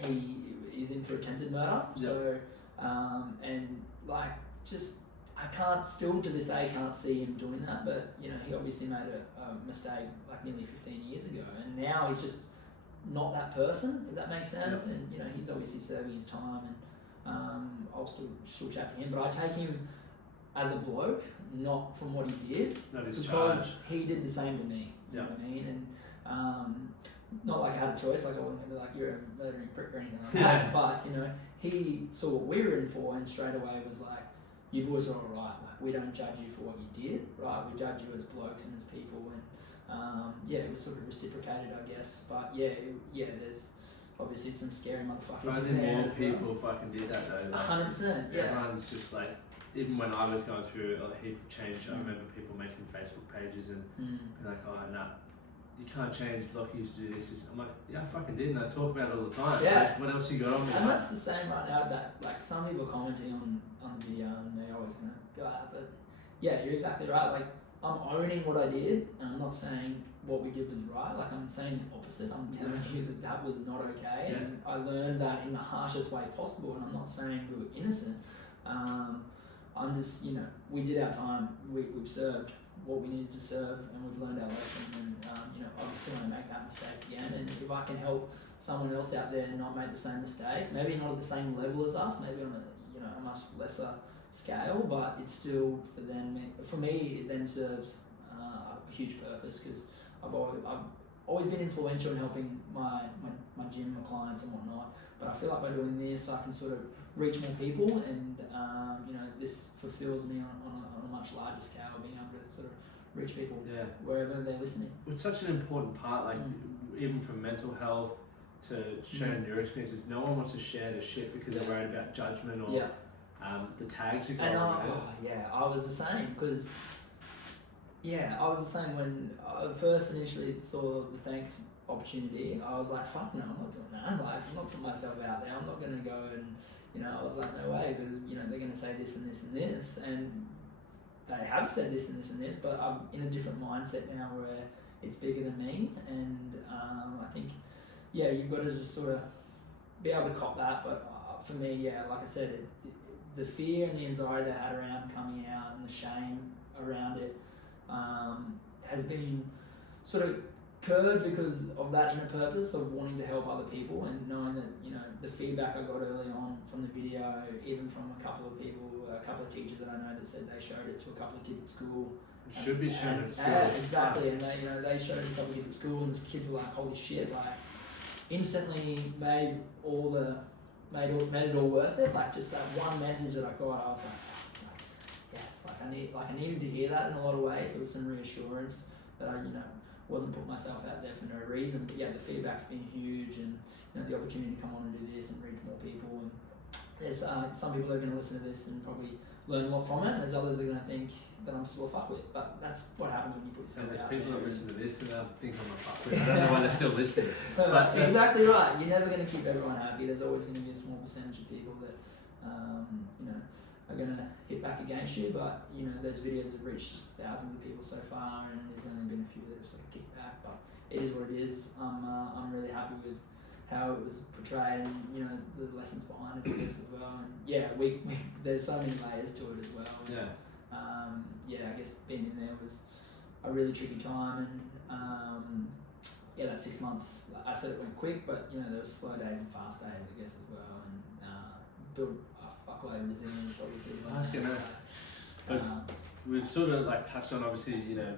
he is in for attempted murder. So, and like, just I can't still to this day can't see him doing that. But you know, he obviously made a mistake like nearly 15 years ago, and now he's just not that person. If that makes sense. Yep. And you know, he's obviously serving his time, and I'll still chat to him, but I take him as a bloke, not from what he did, because he did the same to me. You know what I mean? And not like I had a choice, like I wasn't going to be like, you're a murdering prick or anything like that. But you know, he saw what we were in for, and straight away was like, you boys are all right. Like we don't judge you for what you did, right? We judge you as blokes and as people. And yeah, it was sort of reciprocated, I guess. But there's obviously some scary motherfuckers. I think more people fucking did that though. 100%. Yeah. Everyone's just like, even when I was going through a heap of change, I remember people making Facebook pages and like, oh nah, you can't change. Lockie used to do this. I'm like, yeah, I fucking did, and I talk about it all the time. Yeah. Like, what else you got on me? And that's the same right now. That like some people commenting on the video, and they're always gonna go like that. But yeah, you're exactly right. Like I'm owning what I did, and I'm not saying what we did was right. Like I'm saying the opposite. I'm telling you that was not okay, and I learned that in the harshest way possible. And I'm not saying we were innocent. I'm just, you know, we did our time. We've served what we needed to serve, and we've learned our lesson. And you know, obviously, want to make that mistake again. And if I can help someone else out there not make the same mistake, maybe not at the same level as us, maybe on a much lesser scale, but it's still for them. For me, it then serves a huge purpose because I've always been influential in helping my gym, my clients, and whatnot. But I feel like by doing this, I can sort of reach more people, and you know, this fulfills me on a much larger scale, being able to sort of reach people wherever they're listening. It's such an important part, like even from mental health to sharing your experiences. No one wants to share their shit because they're worried about judgment or the tags that go on with it. I was the same because I was the same when I first initially saw the thanks opportunity. I was like, fuck no, I'm not doing that. Like, I'm not putting myself out there. I'm not going to go and, you know, I was like, no way, because, you know, they're going to say this and this and this, and they have said this and this and this, but I'm in a different mindset now where it's bigger than me, and I think, you've got to just sort of be able to cop that, but for me, like I said, the fear and the anxiety they had around coming out and the shame around it has been sort of curbed because of that inner purpose of wanting to help other people, and knowing that, you know, the feedback I got early on from the video, even from a couple of people, a couple of teachers that I know that said they showed it to a couple of kids at school. It should be shown at school. Exactly, and they showed it to a couple of kids at school, and the kids were like, holy shit, like instantly made it all worth it. Like just that one message that I got, I was like yes, I needed to hear that in a lot of ways. It was some reassurance that I, you know, wasn't putting myself out there for no reason. But the feedback's been huge, and you know, the opportunity to come on and do this and reach more people. And there's some people that are going to listen to this and probably learn a lot from it, and there's others that are going to think that I'm still a fuckwit. But that's what happens when you put yourself out there. And there's people that listen to this and they'll think I'm a fuckwit. I don't know why they're still listening. But exactly right. You're never going to keep everyone happy. There's always going to be a small percentage of people that you know, are going to hit back against you. But you know, those videos have reached thousands of people so far, and there's only been a few that have sort of kicked back. But it is what it is. I'm really happy with how it was portrayed, and you know, the lessons behind it, I guess, as well. And we there's so many layers to it as well. And, I guess being in there was a really tricky time, and that 6 months, I said it went quick, but you know, there was slow days and fast days, I guess, as well, and built a fuckload of resilience, obviously. But we've sort of like touched on, obviously, you know,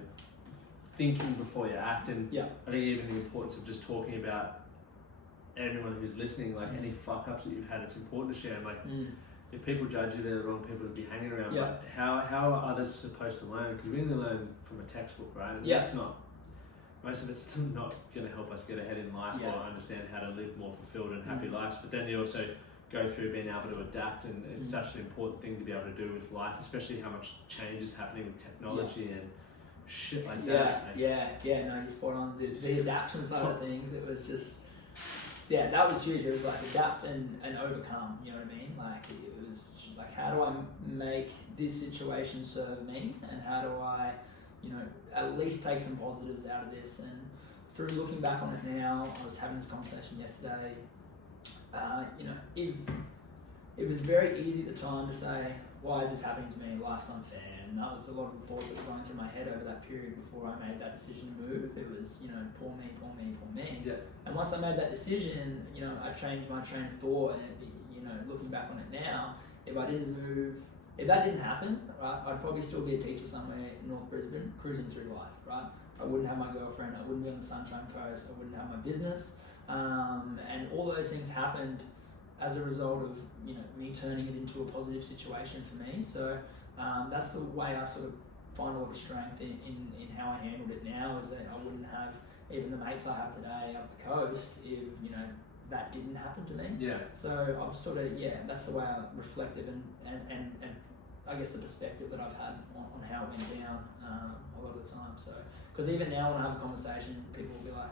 thinking before you act, and I think even the importance of just talking about everyone who's listening, like any fuck ups that you've had, it's important to share. And like, if people judge you, they're the wrong people to be hanging around. But how are others supposed to learn? Because we only learn from a textbook, right? And that's not, most of it's not going to help us get ahead in life or understand how to live more fulfilled and happy lives. But then you also go through being able to adapt, and it's such an important thing to be able to do with life, especially how much change is happening with technology and shit like that. No, you're spot on. The adaptation side of things, it was just, that was huge. It was like adapt and overcome, you know what I mean? Like, it was like, how do I make this situation serve me, and how do I, you know, at least take some positives out of this? And through looking back on it now, I was having this conversation yesterday, you know, if it was very easy at the time to say, why is this happening to me? Life's unfair. And that was a lot of the thoughts that were going through my head over that period before I made that decision to move. It was, you know, poor me. Yeah. And once I made that decision, you know, I changed my train of thought, and it'd be, you know, looking back on it now, if I didn't move, if that didn't happen, right, I'd probably still be a teacher somewhere in North Brisbane, cruising through life, right? I wouldn't have my girlfriend, I wouldn't be on the Sunshine Coast, I wouldn't have my business, and all those things happened as a result of, you know, me turning it into a positive situation for me. So that's the way I sort of find a lot of strength in how I handled it now, is that I wouldn't have even the mates I have today up the coast if, you know, that didn't happen to me. Yeah. So I've sort of, that's the way I reflective and I guess the perspective that I've had on how it went down a lot of the time. So, because even now when I have a conversation, people will be like,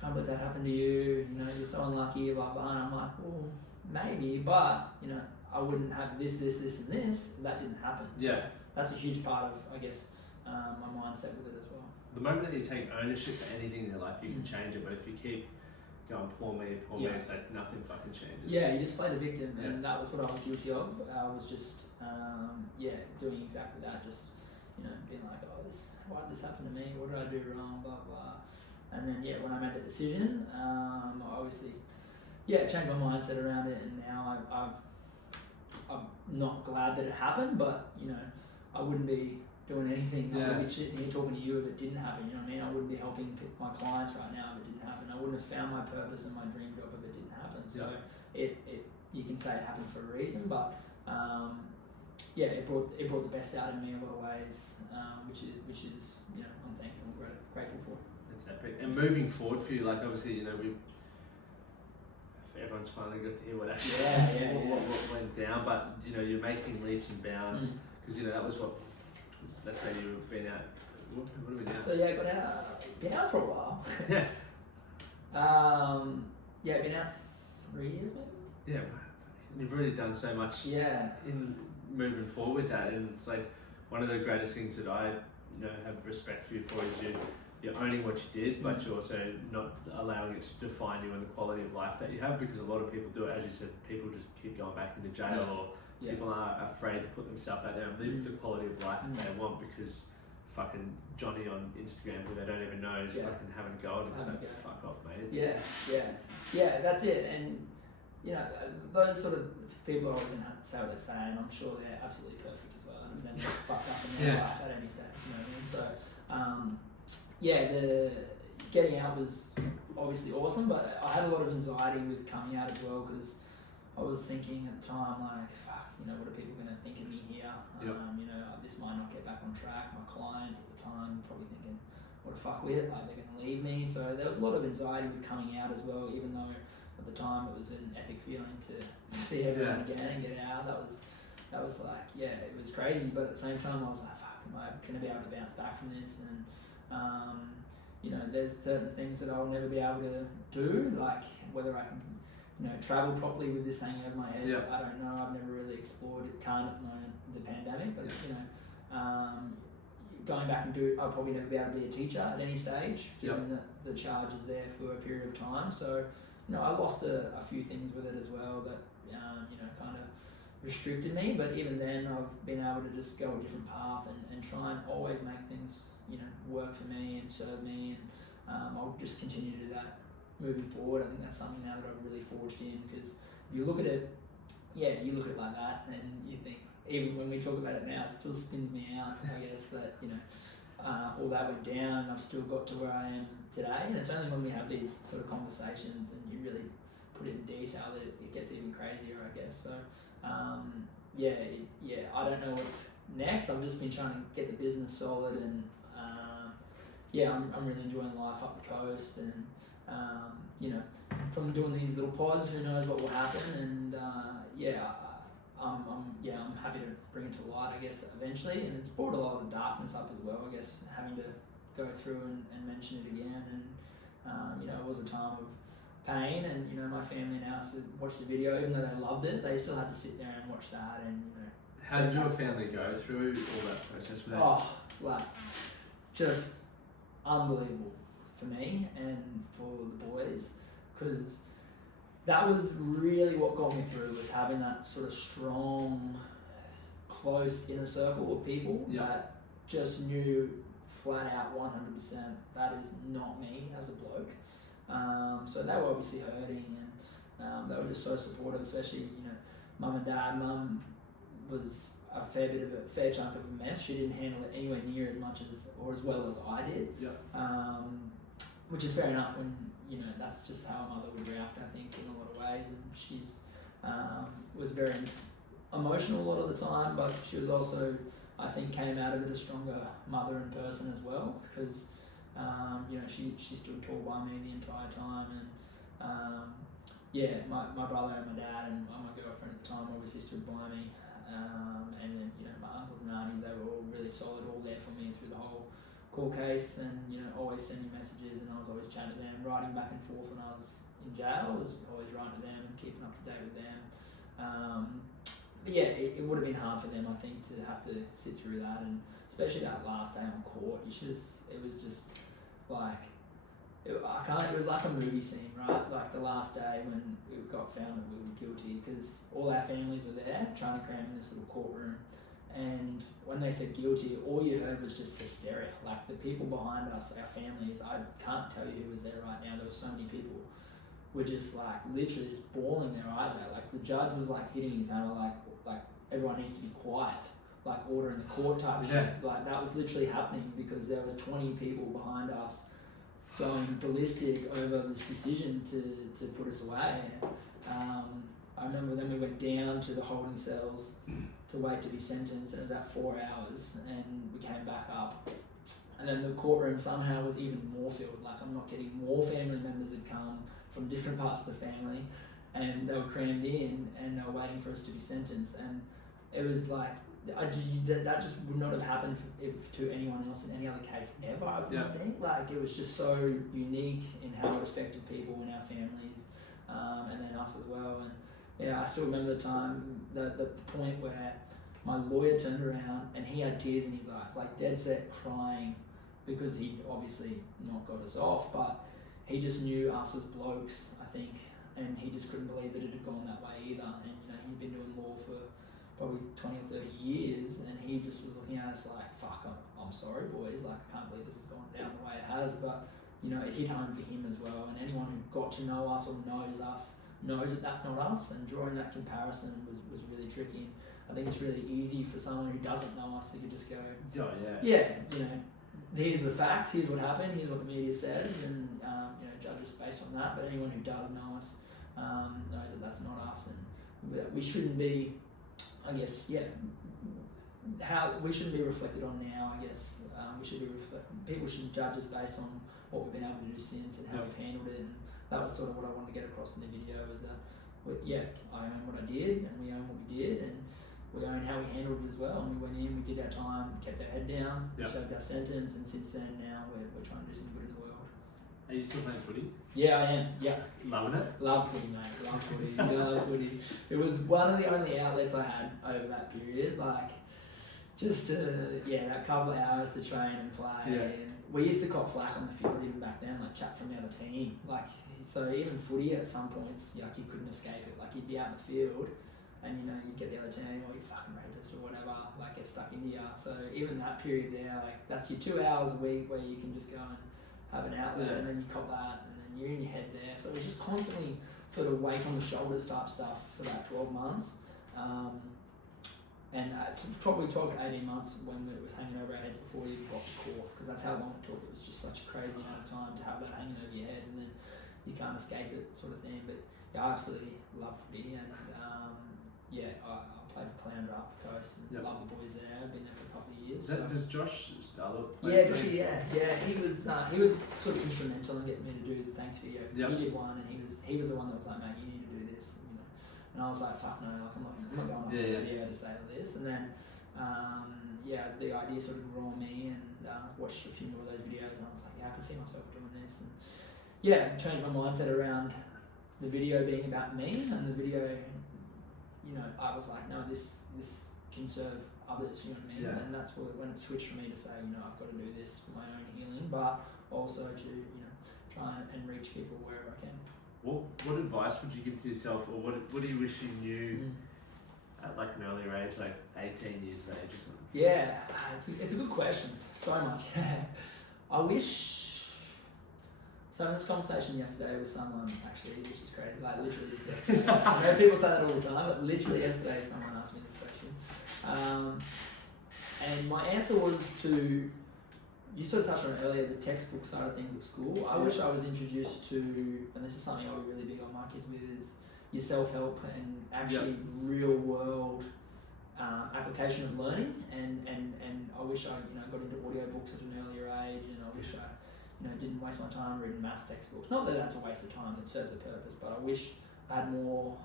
can't believe that happened to you, you know, you're so unlucky, blah, blah. And I'm like, well, maybe, but, you know, I wouldn't have this, and this if that didn't happen. So that's a huge part of, I guess, my mindset with it as well. The moment that you take ownership for anything in your life, you can change it, but if you keep going, poor me, it's like nothing fucking changes. Yeah, you just play the victim, and that was what I was guilty of. I was just, doing exactly that, just, you know, being like, why did this happen to me? What did I do wrong? Blah, blah. And then, when I made that decision, I obviously, changed my mindset around it, and now I'm not glad that it happened, but, you know, I wouldn't be doing anything. I wouldn't be sitting here talking to you if it didn't happen, you know what I mean? I wouldn't be helping my clients right now if it didn't happen. I wouldn't have found my purpose and my dream job if it didn't happen. So it you can say it happened for a reason, but it brought the best out of me in a lot of ways, which is, you know, I'm thankful and grateful for. That's epic. And moving forward for you, like obviously, you know, everyone's finally got to hear what actually what went down, but you know, you're making leaps and bounds, because you know that was what, let's say you've been out, what are we now? So I got out, been out for a while. Been out 3 years maybe. You've really done so much in moving forward with that, and it's like one of the greatest things that I, you know, have respect for you for is you're owning what you did, but you're also not allowing it to define you and the quality of life that you have, because a lot of people do it, as you said, people just keep going back into jail, or people are afraid to put themselves out there and live the quality of life that they want, because fucking Johnny on Instagram, who they don't even know, is fucking having a go at it. It's like, fuck off, mate. Yeah, that's it. And, you know, those sort of people are always going to say what they're saying. I'm sure they're absolutely perfect as well. And they're fucked up in their life at any stage, you know what I mean? So, the getting out was obviously awesome, but I had a lot of anxiety with coming out as well, because I was thinking at the time, like, fuck, you know, what are people going to think of me here? You know, this might not get back on track. My clients at the time were probably thinking, what the fuck with it? Like, they're going to leave me. So there was a lot of anxiety with coming out as well, even though at the time it was an epic feeling to see everyone again and get out. That was like, it was crazy. But at the same time, I was like, fuck, am I going to be able to bounce back from this? And you know, there's certain things that I'll never be able to do, like whether I can, you know, travel properly with this hanging over my head. I don't know. I've never really explored it. Can't at the moment, the pandemic, but you know, going back and I'll probably never be able to be a teacher at any stage, given that the charge is there for a period of time. So, you know, I lost a few things with it as well that, you know, kind of restricted me. But even then, I've been able to just go a different path and try and always make things, you know, work for me and serve me. I'll just continue to do that moving forward. I think that's something now that I've really forged in, because if you look at it, you look at it like that and you think, even when we talk about it now, it still spins me out, I guess, that, all that went down and I've still got to where I am today. And it's only when we have these sort of conversations and you really put it in detail that it gets even crazier, I guess. So, I don't know what's next. I've just been trying to get the business solid, and I'm really enjoying life up the coast, and from doing these little pods, who knows what will happen, and I'm happy to bring it to light, I guess, eventually. And it's brought a lot of darkness up as well, I guess, having to go through and mention it again. And it was a time of pain, and my family now has to watch the video. Even though they loved it, they still had to sit there and watch that. And how did your family go through all that process with that? Just unbelievable for me and for the boys, because that was really what got me through, was having that sort of strong, close inner circle of people that just knew flat out 100% that is not me as a bloke. So they were obviously hurting, and they were just so supportive, especially mum and dad. Mum was a fair chunk of a mess. She didn't handle it anywhere near as much as well as I did. Which is fair enough when that's just how a mother would react, I think, in a lot of ways. And she's was very emotional a lot of the time, but she was also, I think, came out of it a stronger mother and person as well, because she stood tall by me the entire time. And my brother and my dad and my girlfriend at the time obviously stood by me. And then my uncles and aunties, they were all really solid, all there for me through the whole court case, and always sending messages, and I was always chatting to them, writing back and forth when I was in jail. I was always writing to them and keeping up to date with them. It would have been hard for them, I think, to have to sit through that, and especially that last day on court. It was just like, it was like a movie scene, right? Like the last day when it got found that we were guilty, because all our families were there trying to cram in this little courtroom. And when they said guilty, all you heard was just hysteria. Like the people behind us, our families, I can't tell you who was there right now. There were so many people, were just like literally just bawling their eyes out. Like the judge was like hitting his hammer, like everyone needs to be quiet, like ordering the court type shit. Like that was literally happening, because there was 20 people behind us going ballistic over this decision to put us away. I remember then we went down to the holding cells to wait to be sentenced, and about 4 hours, and we came back up, and then the courtroom somehow was even more filled. Like, I'm not kidding, more family members had come from different parts of the family, and they were crammed in, and they were waiting for us to be sentenced. And it was like, that just would not have happened to anyone else in any other case ever, I would think. Like, it was just so unique in how it affected people in our families, and then us as well. And I still remember the time, the point where my lawyer turned around and he had tears in his eyes, like dead set crying, because he'd obviously not got us off, but he just knew us as blokes, I think, and he just couldn't believe that it had gone that way either. And he's been doing law for probably 20 or 30 years, and he just was looking at us like, fuck, I'm sorry boys, like I can't believe this has gone down the way it has. But it hit home for him as well, and anyone who got to know us or knows us knows that that's not us, and drawing that comparison was really tricky. And I think it's really easy for someone who doesn't know us to just go, here's the facts, here's what happened, here's what the media says, and judge us based on that. But anyone who does know us knows that that's not us, and that we shouldn't be, I guess, how we shouldn't be reflected on now, I guess. People should judge us based on what we've been able to do since and how we've handled it. And that was sort of what I wanted to get across in the video, was that, I own what I did, and we own what we did, and we own how we handled it as well. And we went in, we did our time, kept our head down, served our sentence, and since then now we're trying to do some good in the world. Are you still playing footy? Yeah, I am. Yeah. Loving it? Love footy, mate. Love footy. Love footy. It was one of the only outlets I had over that period. Like, just that couple of hours to train and play. Yeah. And we used to cop flack on the field even back then, like chat from the other team. Like, so even footy at some points, like you couldn't escape it. Like you'd be out in the field, and you'd get the other team, or you fucking rapist or whatever, get stuck into you. So even that period there, like that's your 2 hours a week where you can just go and have an outlet, and then you cop that, and then you're in your head there. So it was just constantly sort of weight on the shoulders type stuff for that 12 months. And it's probably talking 18 months when it was hanging over our heads before you got the court, because that's how long it took. It was just such a crazy amount of time to have that hanging over your head, and then you can't escape it, sort of thing. But yeah, I absolutely love footy, and I played for Caloundra up the coast, and love the boys there. I've been there for a couple of years. Does Josh Starlock play? Yeah, Joshy, yeah. He was sort of instrumental in getting me to do the thanks video, because he did one, and he was the one that was like, mate, you need to do this, you know. And I was like, fuck no, like I'm not going on the video to say all this. And then the idea sort of grew on me, and watched a few more of those videos, and I was like, yeah, I can see myself doing this, and changed my mindset around the video being about me, and the video, you know, I was like, no, this can serve others, you know what I mean? Yeah. And that's when it switched for me to say, you know, I've got to do this for my own healing, but also to, you know, try and reach people wherever I can. What advice would you give to yourself, or what do you wish you knew at like an earlier age, like 18 years of age or something? Yeah, it's a good question. So much. I wish. So in this conversation yesterday with someone, actually, which is crazy, like literally just yesterday. I know people say that all the time, but literally yesterday someone asked me this question. And my answer was to, you sort of touched on it earlier, the textbook side of things at school. I wish I was introduced to, and this is something I'll be really big on my kids with, is your self-help and actually real world application of learning. And I wish I, you know, got into audiobooks at an earlier age, and I wish I, you know, didn't waste my time reading maths textbooks. Not that that's a waste of time, it serves a purpose, but I wish I had more,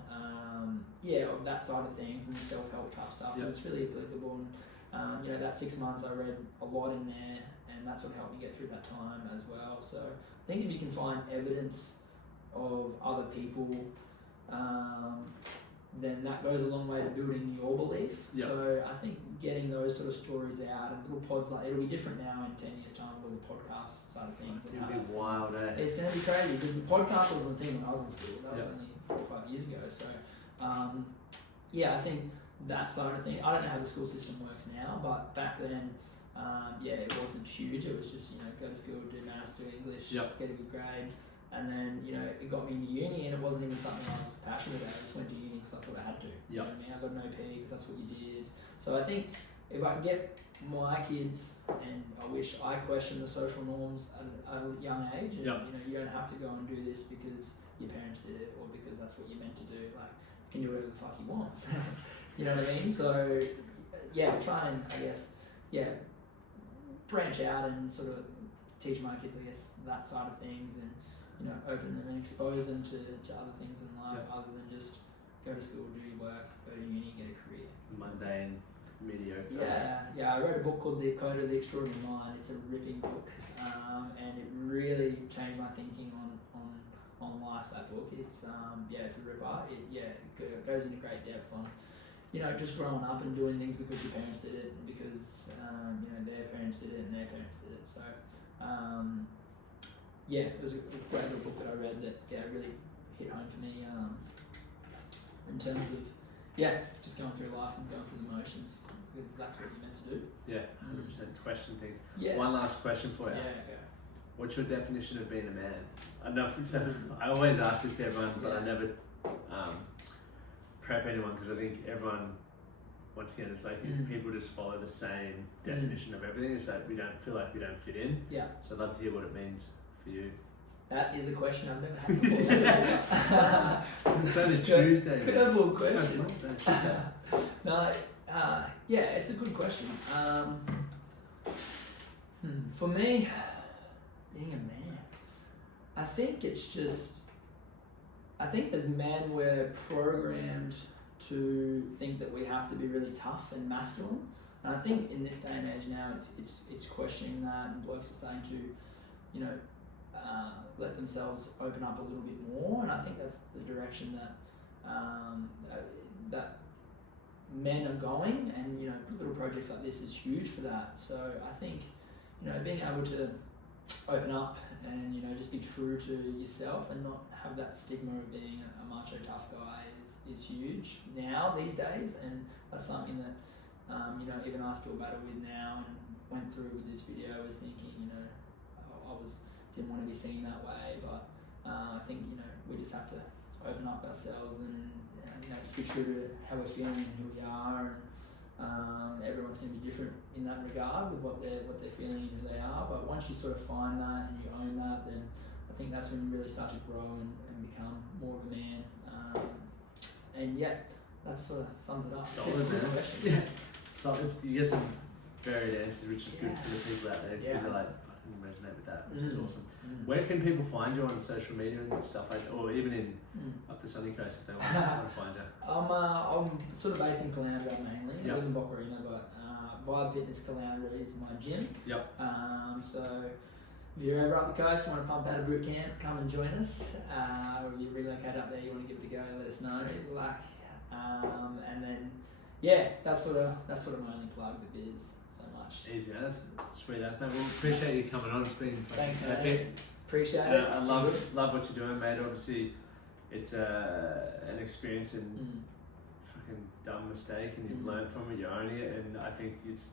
of that side of things and the self-help type stuff. But it's really applicable, and you know, that 6 months I read a lot in there, and that sort of helped me get through that time as well. So I think if you can find evidence of other people, then that goes a long way to building your belief. So I think getting those sort of stories out, and little pods, like it'll be different now in 10 years time with the podcast side of things. It'll be wild, eh? It's going to be crazy, because the podcast wasn't a thing when I was in school. That was only 4 or 5 years ago. So I think that side of thing, I don't know how the school system works now, but back then, it wasn't huge. It was just, you know, go to school, do maths, do English, get a good grade. And then, you know, it got me into uni, and it wasn't even something I was passionate about. I just went to uni because I thought I had to. You know what I mean? I got an OP because that's what you did. So I think if I can get my kids, and I wish I questioned the social norms at a young age, and you know, you don't have to go and do this because your parents did it, or because that's what you're meant to do. Like, you can do whatever the fuck you want. You know what I mean? So try and, I guess, branch out and sort of teach my kids, I guess, that side of things, and, you know, open them and expose them to other things in life other than just go to school, do your work, go to uni, get a career. Mundane, mediocre. Yeah. I wrote a book called The Code of the Extraordinary Mind. It's a ripping book, and it really changed my thinking on life. That book, it's it's a ripper. It goes into great depth on, you know, just growing up and doing things because your parents did it, and because you know, their parents did it and their parents did it. So it was a great little book that I read that really hit home for me, in terms of just going through life and going through the motions, because that's what you're meant to do. 100%. Question things. One last question for you. What's your definition of being a man? I always ask this to everyone, but I never prep anyone, because I think everyone, once again, it's like if people just follow the same definition of everything, it's like we don't feel like we don't fit in. So I'd love to hear what it means for you. That is a question I've never had before. It's only Tuesday. Curveball question. No, it's a good question. For me, being a man, I think as men we're programmed to think that we have to be really tough and masculine, and I think in this day and age now it's questioning that, and blokes are starting to, you know, let themselves open up a little bit more, and I think that's the direction that that men are going, and, you know, little projects like this is huge for that. So I think, you know, being able to open up and, you know, just be true to yourself and not have that stigma of being a macho tough guy is huge now these days, and that's something that you know, even I still battle with now, and went through with this video. I was thinking, you know, I was didn't want to be seen that way. But I think, you know, we just have to open up ourselves and you know, just be true to how we're feeling and who we are. And everyone's going to be different in that regard with what they're feeling and who they are. But once you sort of find that and you own that, then I think that's when you really start to grow and become more of a man. And yeah, that sort of sums it up. Solid, man. Yeah. So you get some varied answers, which is good for the people out there because they're like, I can resonate with that, which is awesome. Where can people find you on social media and stuff like that, or even in up the sunny coast if they want to find you? I'm sort of based in Caloundra mainly. I live in Boccarina, but Vibe Fitness Caloundra is my gym. So if you're ever up the coast, want to pump out a boot camp, come and join us. Or if you relocate up there, you want to give it a go, let us know. And then that's sort of my only plug, the biz. So much. Easy as, sweet as, mate. Well, appreciate you coming on. It's been thanks, epic. Appreciate it. I love what you're doing, mate. Obviously, it's an experience and fucking dumb mistake, and you've learned from it. You're owning it, and I think it's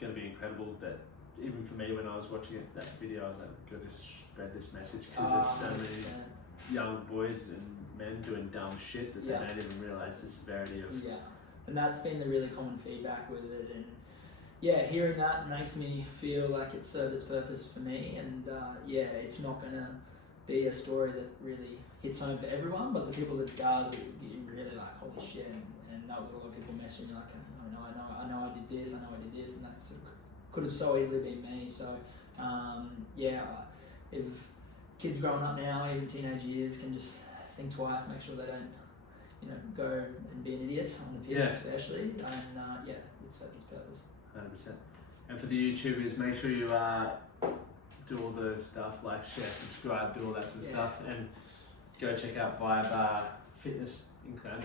going to be incredible that even for me when I was watching that video, I was like, I've got to spread this message because there's so many young boys and men doing dumb shit that they don't even realise the severity of. Yeah, and that's been the really common feedback with it, and hearing that makes me feel like it's served its purpose for me, and it's not gonna be a story that really hits home for everyone, but the people that does, you really like, holy shit, and that was a lot of people messaging me like, I know I did this, and that sort of could have so easily been me. So if kids growing up now, even teenage years, can just think twice, make sure they don't, you know, go and be an idiot on the piss especially, and it's served its purpose. 100%. And for the YouTubers, make sure you do all the stuff like share, subscribe, do all that sort of stuff, and go check out Vibe Fitness in Caloundra.